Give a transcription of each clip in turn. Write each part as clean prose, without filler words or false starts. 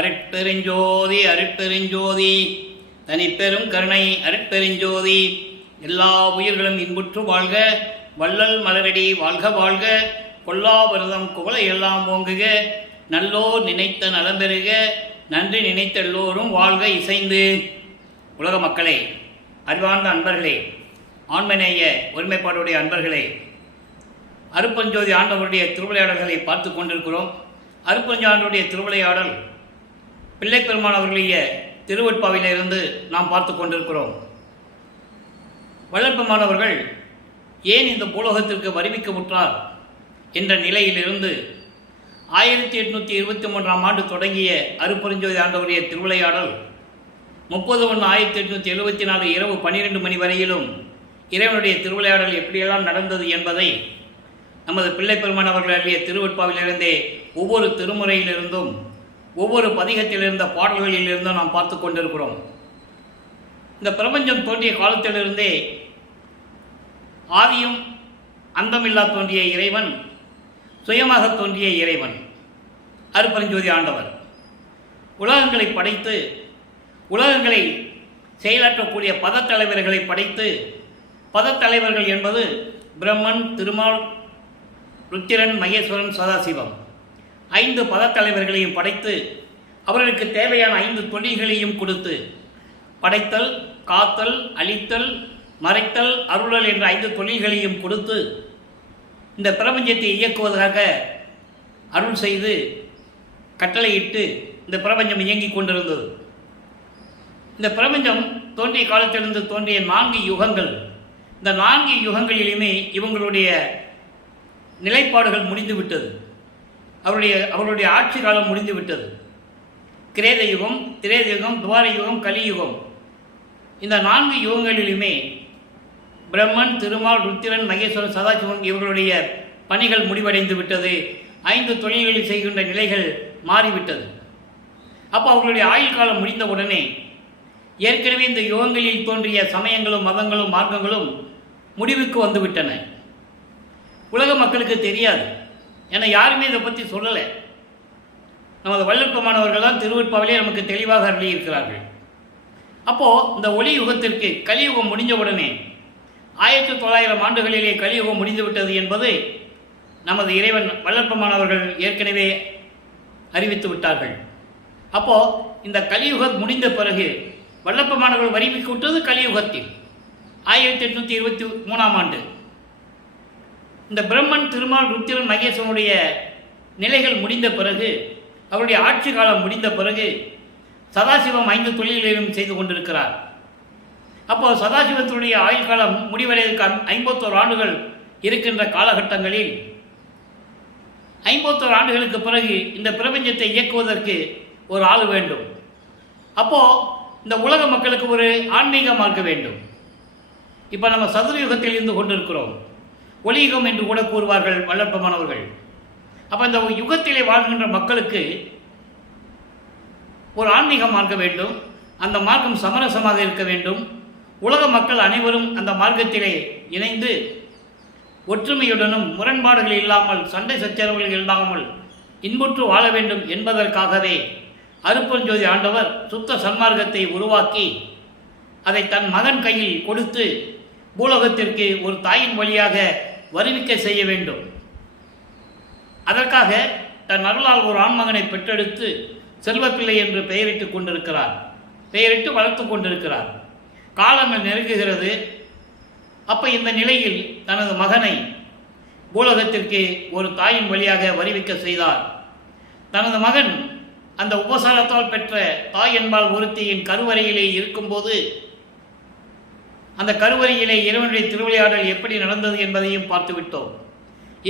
அருட்பெருஞ்சோதி அருட்பெருஞ்சோதி தனிப்பெரும் கருணை அருட்பெருஞ்சோதி. எல்லா உயிர்களும் இன்புற்று வாழ்க, வள்ளல் மலரடி வாழ்க வாழ்க, கொல்லாவிரதம் குவளை எல்லாம் ஓங்குக, நல்லோர் நினைத்த நலம்பெறுக, நன்றி நினைத்த எல்லோரும் வாழ்க இசைந்து. உலக மக்களே, அறிவார்ந்த அன்பர்களே, ஆண்மநேய ஒருமைப்பாடுடைய அன்பர்களே, அருட்பெருஞ்சோதி ஆண்டவருடைய திருவிளையாடல்களை பார்த்து கொண்டிருக்கிறோம். அருட்பெருஞ்சாண்டவருடைய திருவிளையாடல் பிள்ளைப்பெருமான் அவர்களுடைய திருவெட்பாவிலிருந்து நாம் பார்த்து கொண்டிருக்கிறோம். வள்ளற்பெருமான் அவர்கள் ஏன் இந்த பூலோகத்திற்கு வருவிக்கமுற்றார் என்ற நிலையிலிருந்து 1823ஆம் ஆண்டு தொடங்கிய அருட்பெருஞ்சோதி ஆண்டவருடைய திருவிளையாடல் 30/1/1874 இரவு 12 மணி வரையிலும் இறைவனுடைய திருவிளையாடல் எப்படியெல்லாம் நடந்தது என்பதை நமது பிள்ளைப்பெருமான் அவர்கள் அருளிய திருவெட்பாவிலிருந்தே ஒவ்வொரு திருமுறையிலிருந்தும் ஒவ்வொரு பதிகத்திலிருந்த பாடல்களிலிருந்தும் நாம் பார்த்து கொண்டிருக்கிறோம். இந்த பிரபஞ்சம் தோன்றிய காலத்திலிருந்தே ஆதியும் அந்தமில்லா தோன்றிய இறைவன், சுயமாக தோன்றிய இறைவன் அருட்பெருஞ்சோதி ஆண்டவர் உலகங்களை படைத்து உலகங்களை செயலாற்றக்கூடிய பதத்தலைவர்களை படைத்து, பதத்தலைவர்கள் என்பது பிரம்மன், திருமால், ருத்திரன், மகேஸ்வரன், சதாசிவம் 5 பதத்தலைவர்களையும் படைத்து அவர்களுக்கு தேவையான 5 தொழில்களையும் கொடுத்து, படைத்தல், காத்தல், அழித்தல், மறைத்தல், அருளல் என்ற 5 தொழில்களையும் கொடுத்து இந்த பிரபஞ்சத்தை இயக்குவதாக அருள் செய்து கட்டளையிட்டு இந்த பிரபஞ்சம் இயங்கிக் கொண்டிருந்தது. இந்த பிரபஞ்சம் தோன்றிய காலத்திலிருந்து தோன்றிய 4 யுகங்கள். இந்த 4 யுகங்களிலுமே இவங்களுடைய நிலைப்பாடுகள் முடிந்துவிட்டது. அவருடைய ஆட்சி காலம் முடிந்துவிட்டது. கிரேத யுகம், திரேத யுகம், துவார யுகம், கலியுகம். இந்த 4 யுகங்களிலுமே பிரம்மன், திருமால், ருத்திரன், மகேஸ்வரன், சதாசிவம் இவர்களுடைய பணிகள் முடிவடைந்து விட்டது. 5 தொழில்களை செய்கின்ற நிலைகள் மாறிவிட்டது. அப்போ அவர்களுடைய ஆயுள் காலம் முடிந்தவுடனே ஏற்கனவே இந்த யுகங்களில் தோன்றிய சமயங்களும் மதங்களும் மார்க்கங்களும் முடிவுக்கு வந்துவிட்டன. உலக மக்களுக்கு தெரியாது, ஏன்னா யாருமே இதை பற்றி சொல்லலை. நமது வள்ளற்பெருமானவர்கள் தான் திருவெட்பாவிலே நமக்கு தெளிவாக அருளியிருக்கிறார்கள். அப்போது இந்த ஒளி யுகத்திற்கு கலியுகம் முடிஞ்சவுடனே 1900 ஆண்டுகளிலே கலியுகம் முடிந்துவிட்டது என்பது நமது இறைவன் வள்ளற்பெருமானவர்கள் ஏற்கனவே அறிவித்து விட்டார்கள். அப்போது இந்த கலியுகம் முடிந்த பிறகு வள்ளற்பெருமானவர்கள் அறிவித்து விட்டது கலியுகத்தில் 1823ஆம் ஆண்டு. இந்த பிரம்மன், திருமால், ருத்திரன், மகேஸ்வரனுடைய நிலைகள் முடிந்த பிறகு, அவருடைய ஆட்சி காலம் முடிந்த பிறகு சதாசிவம் 5 தொழில்களையும் செய்து கொண்டிருக்கிறார். அப்போ சதாசிவத்தினுடைய ஆயுள் காலம் முடிவடைவதற்கு 51 ஆண்டுகள் இருக்கின்ற காலகட்டங்களில் 51 ஆண்டுகளுக்கு பிறகு இந்த பிரபஞ்சத்தை இயக்குவதற்கு ஒரு ஆள் வேண்டும். அப்போது இந்த உலக மக்களுக்கு ஒரு ஆன்மீக மார்க்க வேண்டும். இப்போ நம்ம சதுரயுகத்தில் இருந்து கொண்டிருக்கிறோம். ஒளியுகம் என்று கூட கூறுவார்கள் வள்ளற்பெருமானவர்கள். அப்போ இந்த யுகத்திலே வாழ்கின்ற மக்களுக்கு ஒரு ஆன்மீக மார்க்கம் வேண்டும். அந்த மார்க்கம் சமரசமாக இருக்க வேண்டும். உலக மக்கள் அனைவரும் அந்த மார்க்கத்திலே இணைந்து ஒற்றுமையுடனும் முரண்பாடுகள் இல்லாமல், சண்டை சச்சரவுகள் இல்லாமல் இன்புற்று வாழ வேண்டும் என்பதற்காகவே அருட்பெருஞ்சோதி ஆண்டவர் சுத்த சன்மார்க்கத்தை உருவாக்கி அதை தன் மகன் கையில் கொடுத்து பூலோகத்திற்கு ஒரு தாயின் வழியாக வருவிக்க செய்ய வேண்டும். அதற்காக தன் அருளால் ஒரு ஆண்மகனை பெற்றெடுத்து செல்வப்பிள்ளை என்று பெயரிட்டு வளர்த்து கொண்டிருக்கிறார். காலங்கள் நெருங்குகிறது. அப்போ இந்த நிலையில் தனது மகனை பூலோகத்திற்கு ஒரு தாயின் வழியாக வருவிக்க செய்தார். தனது மகன் அந்த உபசாரத்தால் பெற்ற தாய் என்பால் ஒருத்தியின் கருவறையிலே இருக்கும்போது அந்த கருவறையிலே இறைவனுடைய திருவிளையாடல் எப்படி நடந்தது என்பதையும் பார்த்துவிட்டோம்.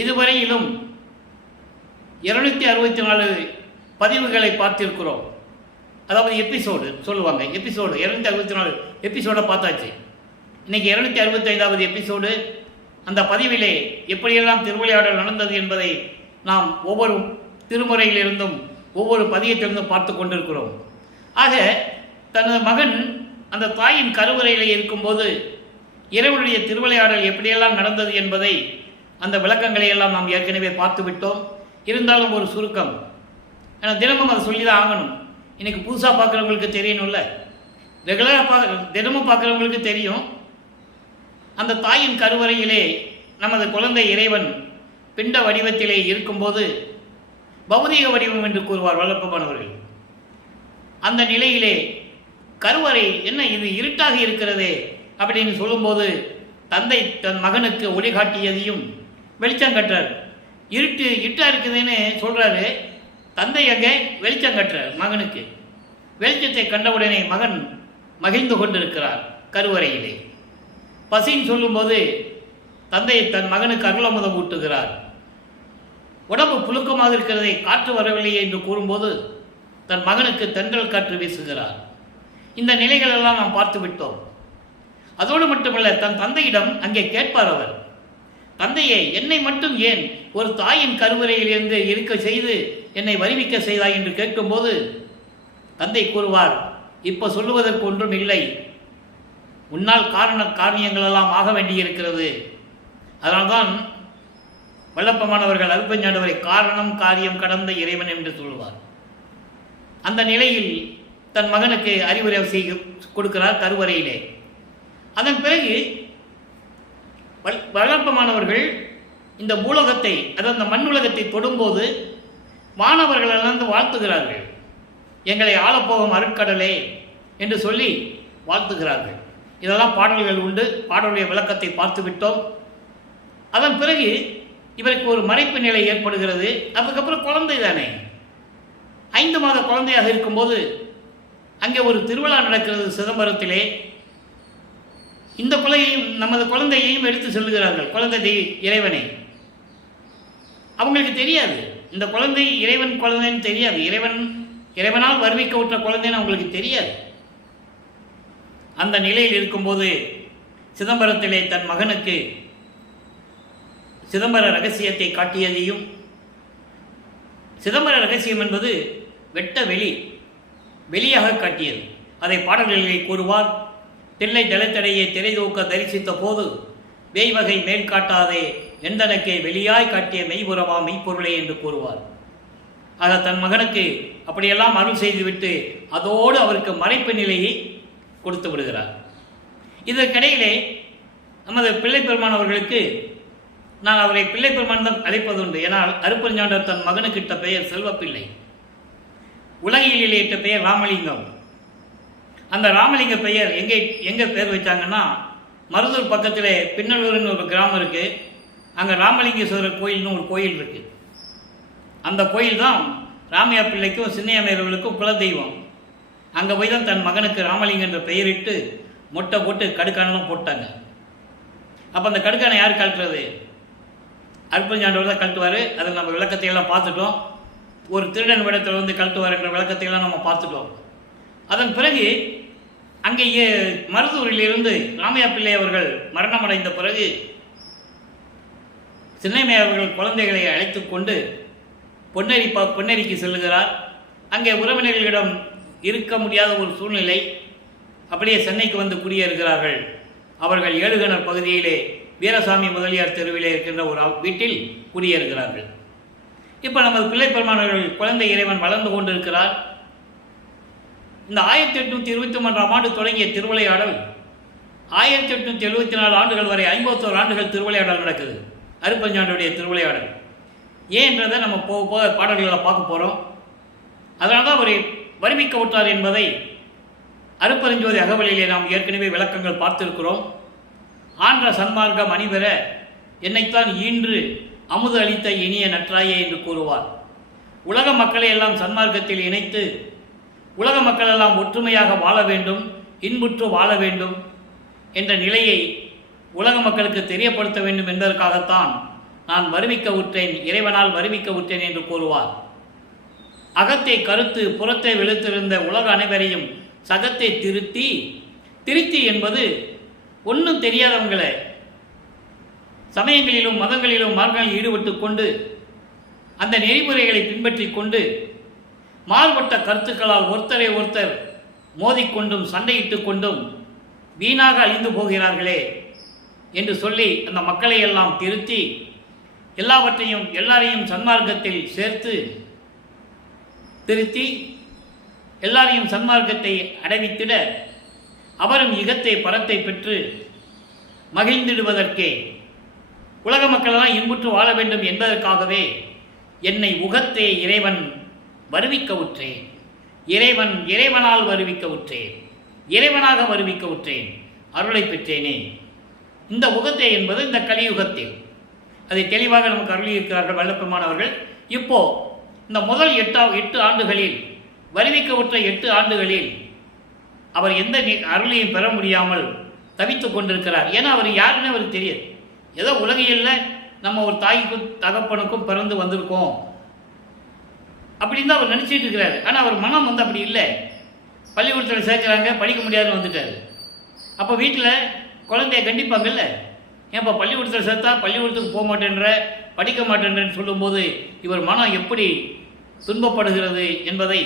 இதுவரையிலும் 264 பதிவுகளை பார்த்திருக்கிறோம். அதாவது எபிசோடு சொல்லுவாங்க, எபிசோடு 264 எபிசோடை பார்த்தாச்சு. இன்றைக்கி 265வது எபிசோடு. அந்த பதிவிலே எப்படியெல்லாம் திருவிளையாடல் நடந்தது என்பதை நாம் ஒவ்வொரு திருமுறையிலிருந்தும் ஒவ்வொரு பதியத்திலிருந்தும் பார்த்து கொண்டிருக்கிறோம். ஆக தனது மகன் அந்த தாயின் கருவறையிலே இருக்கும்போது இறைவனுடைய திருவிளையாடல் எப்படியெல்லாம் நடந்தது என்பதை அந்த விளக்கங்களை எல்லாம் நாம் ஏற்கனவே பார்த்து விட்டோம். இருந்தாலும் ஒரு சுருக்கம், ஏன்னா தினமும் அதை சொல்லி தான் ஆகணும். இன்றைக்கி புதுசாக பார்க்குறவங்களுக்கு தெரியணும்ல, ரெகுலராக தினமும் பார்க்குறவங்களுக்கு தெரியும். அந்த தாயின் கருவறையிலே நமது குழந்தை இறைவன் பிண்ட வடிவத்திலே இருக்கும்போது பௌதீக வடிவம் என்று கூறுவார் வல்லப்பமானவர்கள். அந்த நிலையிலே கருவறை என்ன இது இருட்டாக இருக்கிறதே அப்படின்னு சொல்லும்போது தந்தை தன் மகனுக்கு ஒளி காட்டியதையும் வெளிச்சம் கட்டுறார். இருட்டாக இருக்குதுன்னு சொல்கிறாரு, தந்தை அங்கே வெளிச்சம் கட்டுறார் மகனுக்கு. வெளிச்சத்தை கண்டவுடனே மகன் மகிழ்ந்து கொண்டிருக்கிறார் கருவறையிலே. பசின்னு சொல்லும்போது தந்தை தன் மகனுக்கு அருளமுதம் ஊட்டுகிறார். உடம்பு புழுக்கமாக இருக்கிறதை காற்று வரவில்லையே என்று கூறும்போது தன் மகனுக்கு தென்றல் காற்று வீசுகிறார். இந்த நிலைகளெல்லாம் நாம் பார்த்து விட்டோம். அதோடு மட்டுமல்ல, தன் தந்தையிடம் அங்கே கேட்பார் அவர், தந்தையே என்னை மட்டும் ஏன் ஒரு தாயின் கருவறையிலிருந்து இருக்க செய்து என்னை வருவிக்க செய்தாய் என்று கேட்கும்போது தந்தை கூறுவார், இப்போ சொல்லுவதற்கு ஒன்றும் இல்லை, உன்னால் காரியங்களெல்லாம் ஆக வேண்டியிருக்கிறது. அதனால்தான் வல்லப்பமானவர்கள் அருட்பெருஞ்சாண்டவரை காரணம் காரியம் கடந்த இறைவன் என்று சொல்லுவார். அந்த நிலையில் தன் மகனுக்கு அறிவுரை செய்து கொடுக்கிறார் கருவறையிலே. அதன் பிறகு வல்லப்பமானவர்கள் இந்த பூலகத்தை, அதாவது அந்த மண்ணுலகத்தை தொடும்போது மாணவர்களெல்லாம் வாழ்த்துகிறார்கள். எங்களை ஆளப்போகும் அருட்கடலே என்று சொல்லி வாழ்த்துகிறார்கள். இதெல்லாம் பாடல்கள் உண்டு. பாடலுடைய விளக்கத்தை பார்த்து விட்டோம். அதன் பிறகு இவருக்கு ஒரு மறைப்பு நிலை ஏற்படுகிறது. அதுக்கப்புறம் குழந்தை தானே, 5 மாத குழந்தையாக இருக்கும்போது அங்கே ஒரு திருவிழா நடக்கிறது சிதம்பரத்திலே. இந்த நமது குழந்தையையும் எடுத்து செல்லுகிறார்கள், குழந்தை இறைவனை. அவங்களுக்கு தெரியாது இந்த குழந்தை இறைவன் குழந்தைன்னு தெரியாது, இறைவனால் வருவிக்க விட்ட குழந்தைன்னு அவங்களுக்கு தெரியாது. அந்த நிலையில் இருக்கும்போது சிதம்பரத்திலே தன் மகனுக்கு சிதம்பர ரகசியத்தை காட்டியதையும், சிதம்பர ரகசியம் என்பது வெட்ட வெளியாக காட்டியது. அதை பாடல்களிலே கூறுவார். தில்லை தளத்தடையே திரை தூக்க தரிசித்த போது வேய்வகை மேல் காட்டாதே எந்தனக்கே வெளியாய் காட்டிய மெய்புறவா மெய்ப்பொருளே என்று கூறுவார். ஆக தன் மகனுக்கு அப்படியெல்லாம் அருள் செய்துவிட்டு அதோடு அவருக்கு மறைப்பு நிலையை கொடுத்து விடுகிறார். இதற்கிடையிலே நமது பிள்ளை பெருமான் அவர்களுக்கு, நான் அவரை பிள்ளை பெருமான் தான் அழைப்பதுண்டு, ஏனால் அருட்பெருஞ்சாண்டவர் தன் மகனுக்கிட்ட பெயர் செல்வப்பிள்ளை, உலகிலே இட்ட பெயர் ராமலிங்கம். அந்த ராமலிங்க பெயர் எங்கே பேர் வச்சாங்கன்னா, மருதூர் பக்கத்தில் பின்னலூர்னு ஒரு கிராமம் இருக்குது. அங்கே ராமலிங்கேஸ்வரர் கோயில்னு ஒரு கோயில் இருக்குது. அந்த கோயில் தான் ராமையா பிள்ளைக்கும் சின்னையம்மையர்களுக்கும் குலதெய்வம். அங்கே போய் தான் தன் மகனுக்கு ராமலிங்கம் என்ற பெயரிட்டு மொட்டை போட்டு கடுக்கானெல்லாம் போட்டாங்க. அப்போ அந்த கடுக்கானை யார் கழட்டுறது? அருட்பெருஞ்சாண்டவர் தான் கழட்டுவார். அதில் நம்ம விளக்கத்தையெல்லாம் பார்த்துட்டோம். ஒரு திருடன் விடத்தில் வந்து கழட்டுவார் என்ற விளக்கத்தையெல்லாம் நம்ம பார்த்துட்டோம். அதன் பிறகு அங்கே மருதூரிலிருந்து ராமையா பிள்ளை அவர்கள் மரணமடைந்த பிறகு சின்னைமை அவர்கள் குழந்தைகளை அழைத்து கொண்டு பொன்னேரிக்கு செல்லுகிறார். அங்கே உறவினர்களிடம் இருக்க முடியாத ஒரு சூழ்நிலை. அப்படியே சென்னைக்கு வந்து குடியேறுகிறார்கள். அவர்கள் ஏழுகணர் பகுதியிலே வீரசாமி முதலியார் தெருவிலே இருக்கின்ற ஒரு வீட்டில் குடியேறுகிறார்கள். இப்போ நமது பிள்ளை பெருமானவர்கள் குழந்தை இறைவன் வளர்ந்து கொண்டிருக்கிறார். இந்த 1823ஆம் ஆண்டு தொடங்கிய திருவிளையாடல் 1874 ஆண்டுகள் வரை 51 ஆண்டுகள் திருவிளையாடல் நடக்குது. அருட்பெருஞ்சாண்டவருடைய திருவிளையாடல் ஏன்றதை நம்ம போக போக பாடல்களை பார்க்க போகிறோம். அதனால தான் அவரை வருவிக்க விட்டார் என்பதை அருட்பெருஞ்சோதி அகவலிலே நாம் ஏற்கனவே விளக்கங்கள் பார்த்திருக்கிறோம். ஆன்ற சன்மார்க்கம் அணிபெற என்னைத்தான் ஈன்று அமுது அளித்த இனிய நற்றாயே என்று கூறுவார். உலக மக்களை எல்லாம் சன்மார்க்கத்தில் இணைத்து உலக மக்கள் எல்லாம் ஒற்றுமையாக வாழ வேண்டும், இன்புற்று வாழ வேண்டும் என்ற நிலையை உலக மக்களுக்கு தெரியப்படுத்த வேண்டும் என்பதற்காகத்தான் நான் வருவிக்க விட்டேன், இறைவனால் வருவிக்க விட்டேன் என்று கூறுவார். அகத்தை கருத்து புறத்தை வெளுத்திருந்த உலக அனைவரையும் சகத்தை திருத்தி என்பது ஒன்றும் தெரியாதவங்களை சமயங்களிலும் மதங்களிலும் மார்க்கங்களில் ஈடுபட்டு கொண்டு அந்த நெறிமுறைகளை பின்பற்றி கொண்டு மாறுபட்ட கருத்துக்களால் ஒருத்தர் மோதிக்கொண்டும் சண்டையிட்டு கொண்டும் வீணாக அழிந்து போகிறார்களே என்று சொல்லி அந்த மக்களை எல்லாம் திருத்தி எல்லாரையும் சன்மார்க்கத்தில் சேர்த்து திருத்தி எல்லாரையும் சன்மார்க்கத்தை அடைவித்திட அவரும் இகத்தை பரத்தை பெற்று மகிழ்ந்திடுவதற்கே உலக மக்களெல்லாம் இன்புற்று வாழ வேண்டும் என்பதற்காகவே என்னை உகத்தே இறைவன் வருவிக்க உற்றேன். இறைவனால் வருவிக்க உற்றேன். இறைவனாக வருவிக்க உற்றேன். அருளை பெற்றேனே. இந்த உகத்தே என்பது இந்த கலியுகத்தில் அதை தெளிவாக நமக்கு அருளியிருக்கிறார்கள் வல்லப்பெருமானவர்கள். இப்போ இந்த முதல் 8 ஆண்டுகளில் வருவிக்க உற்ற 8 ஆண்டுகளில் அவர் எந்த அருளையும் பெற முடியாமல் தவித்து கொண்டிருக்கிறார். ஏன்னா அவர் யாருன்னு அவருக்கு தெரியாது. ஏதோ உலகியலில் நம்ம ஒரு தாய்க்கும் தகப்பனுக்கும் பிறந்து வந்திருக்கோம் அப்படின்னு தான் அவர் நினச்சிட்டு இருக்கிறாரு. ஆனால் அவர் மனம் அப்படி இல்லை. பள்ளிக்கூடத்தில் சேர்க்குறாங்க, படிக்க முடியாதுன்னு வந்துட்டார். அப்போ வீட்டில் குழந்தைய கண்டிப்பாங்கல்ல, ஏன்ப்பா பள்ளிக்கூடத்தில் சேர்த்தா பள்ளிக்கூடத்துக்கு போக மாட்டேன்ற, படிக்க மாட்டேன்றன்னு சொல்லும்போது இவர் மனம் எப்படி துன்பப்படுகிறது என்பதை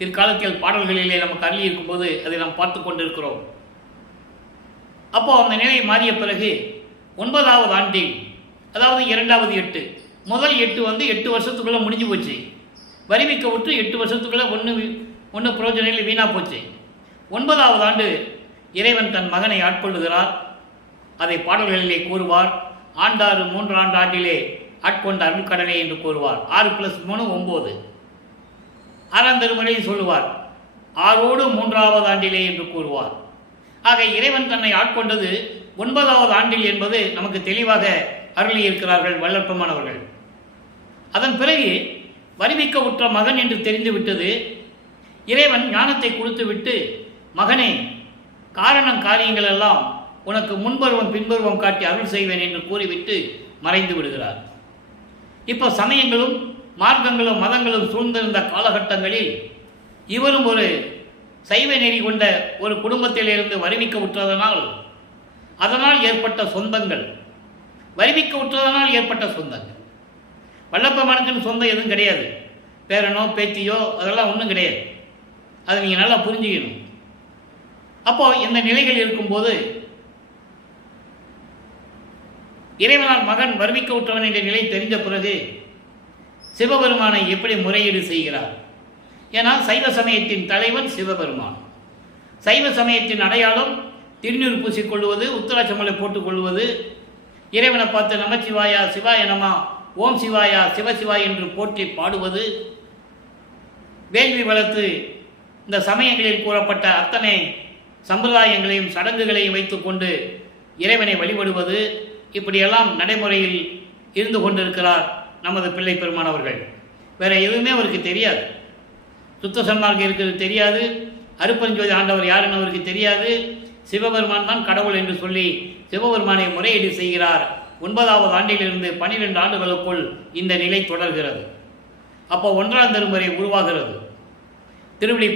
பிற்காலத்தில் பாடல்களிலே நமக்கு அள்ளி இருக்கும்போது அதை நாம் பார்த்து கொண்டிருக்கிறோம். அப்போது அந்த நிலை மாறிய பிறகு 9வது ஆண்டில், அதாவது 2வது 8, முதல் 8 8 வருஷத்துக்குள்ளே முடிஞ்சு போச்சு. வருவிக்க விட்டு 8 வருஷத்துக்குள்ளே ஒன்று பிரயோஜனம் இல்லை, வீணாக போச்சு. 9வது ஆண்டு இறைவன் தன் மகனை ஆட்கொள்ளுகிறார். அதை பாடல்களிலே கூறுவார். ஆண்டாறு 3 ஆண்டிலே ஆட்கொண்ட அருள்கடலே என்று கூறுவார். 6 + 3 9. 6ஆம் திருமுறையில் சொல்லுவார் 6ஓடு 3வது ஆண்டிலே என்று கூறுவார். ஆக இறைவன் தன்னை ஆட்கொண்டது 9வது ஆண்டில் என்பது நமக்கு தெளிவாக அருளியிருக்கிறார்கள் வல்லற்பெருமானவர்கள். அதன் பிறகு வருவிக்க உற்ற மகன் என்று தெரிந்துவிட்டது. இறைவன் ஞானத்தை கொடுத்துவிட்டு, மகனே காரணம் காரியங்கள் எல்லாம் உனக்கு முன்பருவம் பின்பருவம் காட்டி அருள் செய்வேன் என்று கூறிவிட்டு மறைந்து விடுகிறார். இப்போ சமயங்களும் மார்க்கங்களும் மதங்களும் சூழ்ந்திருந்த காலகட்டங்களில் இவரும் ஒரு சைவ நெறி கொண்ட ஒரு குடும்பத்திலிருந்து வருவிக்க உற்றதனால் அதனால் ஏற்பட்ட சொந்தங்கள், வருவிக்க உற்றதனால் ஏற்பட்ட சொந்தங்கள். வல்லப்பெருமானுக்குன்னு சொந்தம் எதுவும் கிடையாது. பேரனோ பேத்தியோ அதெல்லாம் ஒன்றும் கிடையாது. அதை நீங்கள் நல்லா புரிஞ்சுக்கணும். அப்போது இந்த நிலைகள் இருக்கும்போது இறைவனால் மகன் வருவிக்க உற்றவன் என்ற நிலை தெரிந்த பிறகு சிவபெருமானை எப்படி முறையீடு செய்கிறார்? ஏன்னா சைவ சமயத்தின் தலைவன் சிவபெருமான். சைவ சமயத்தின் அடையாளம் திருநீர் பூசிக்கொள்வது, உத்தராட்சமலை போட்டுக்கொள்வது, இறைவனை பார்த்து நமச்சிவாயா சிவாய நமா, ஓம் சிவாயா சிவசிவாய் என்று போற்றி பாடுவது, வேள்வி வளர்த்து இந்த சமயங்களில் கூறப்பட்ட அத்தனை சம்பிரதாயங்களையும் சடங்குகளையும் வைத்துக்கொண்டு இறைவனை வழிபடுவது, இப்படியெல்லாம் நடைமுறையில் இருந்து கொண்டிருக்கிறார் நமது பிள்ளை பெருமானவர்கள். வேற எதுவுமே அவருக்கு தெரியாது. சுத்த சன்மார்க்கம் இருக்கிறது தெரியாது. அருப்பஞ்சோதி ஆண்டவர் யாருன்னு அவருக்கு தெரியாது. சிவபெருமான் தான் கடவுள் என்று சொல்லி சிவபெருமானை முறையீடு செய்கிறார். 9வது ஆண்டிலிருந்து 12 ஆண்டுகளுக்குள் இந்த நிலை தொடர்கிறது. அப்போ 1ஆம் திருமுறை உருவாகிறது. திருவடி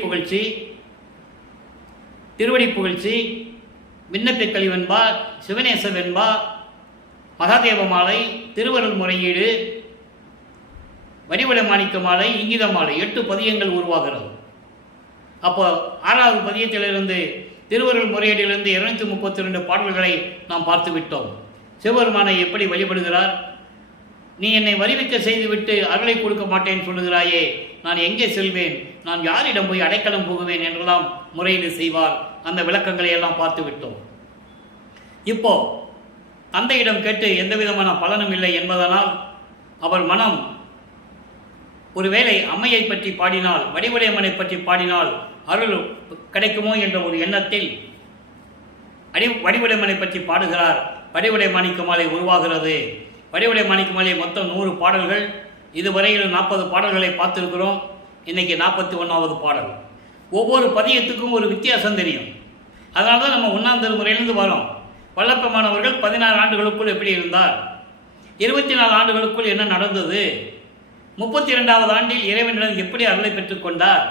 புகழ்ச்சி, விண்ணப்ப கழிவென்பா, சிவநேச வெண்பா, மகாதேவ மாலை, திருவருள் முறையீடு, வடிவட மாணிக்க மாலை, இங்கித மாலை, 8 பதியங்கள் உருவாகிறது. அப்போ 6வது பதியத்திலிருந்து திருவருள் முறையீட்டிலிருந்து 232 பாடல்களை நாம் பார்த்து விட்டோம். சிவபெருமானை எப்படி வழிபடுகிறார்? நீ என்னை வருவிக்க செய்துவிட்டு அருளை கொடுக்க மாட்டேன் சொல்லுகிறாயே, நான் எங்கே செல்வேன்? நான் யாரிடம் போய் அடைக்கலம் போகுவேன் என்றெல்லாம் முறையீடு செய்வார். அந்த விளக்கங்களை எல்லாம் பார்த்து விட்டோம். இப்போ தந்தையிடம் கேட்டு எந்த விதமான பலனும் இல்லை என்பதனால் அவர் மனம் ஒருவேளை அம்மையை பற்றி பாடினால், வடிவுடையம்மனை பற்றி பாடினால் அருள் கிடைக்குமோ என்ற ஒரு எண்ணத்தில் வடிவுடையம்மனை பற்றி பாடுகிறார். வடிவுடை மாணிக்க மாலை உருவாகிறது. வடிவுடை மாணிக்க மாலை மொத்தம் 100 பாடல்கள். இதுவரையில் 40 பாடல்களை பார்த்துருக்கிறோம். இன்றைக்கி 41வது பாடல். ஒவ்வொரு பதியத்துக்கும் ஒரு வித்தியாசம் தெரியும். அதனால தான் நம்ம 1ஆம் திருமுறையிலிருந்து வரோம். வல்லப்பெருமானவர்கள் 16 ஆண்டுகளுக்குள் எப்படி இருந்தார், 24 ஆண்டுகளுக்குள் என்ன நடந்தது, 32வது ஆண்டில் இறைவனிடம் எப்படி அருளை பெற்றுக்கொண்டார்,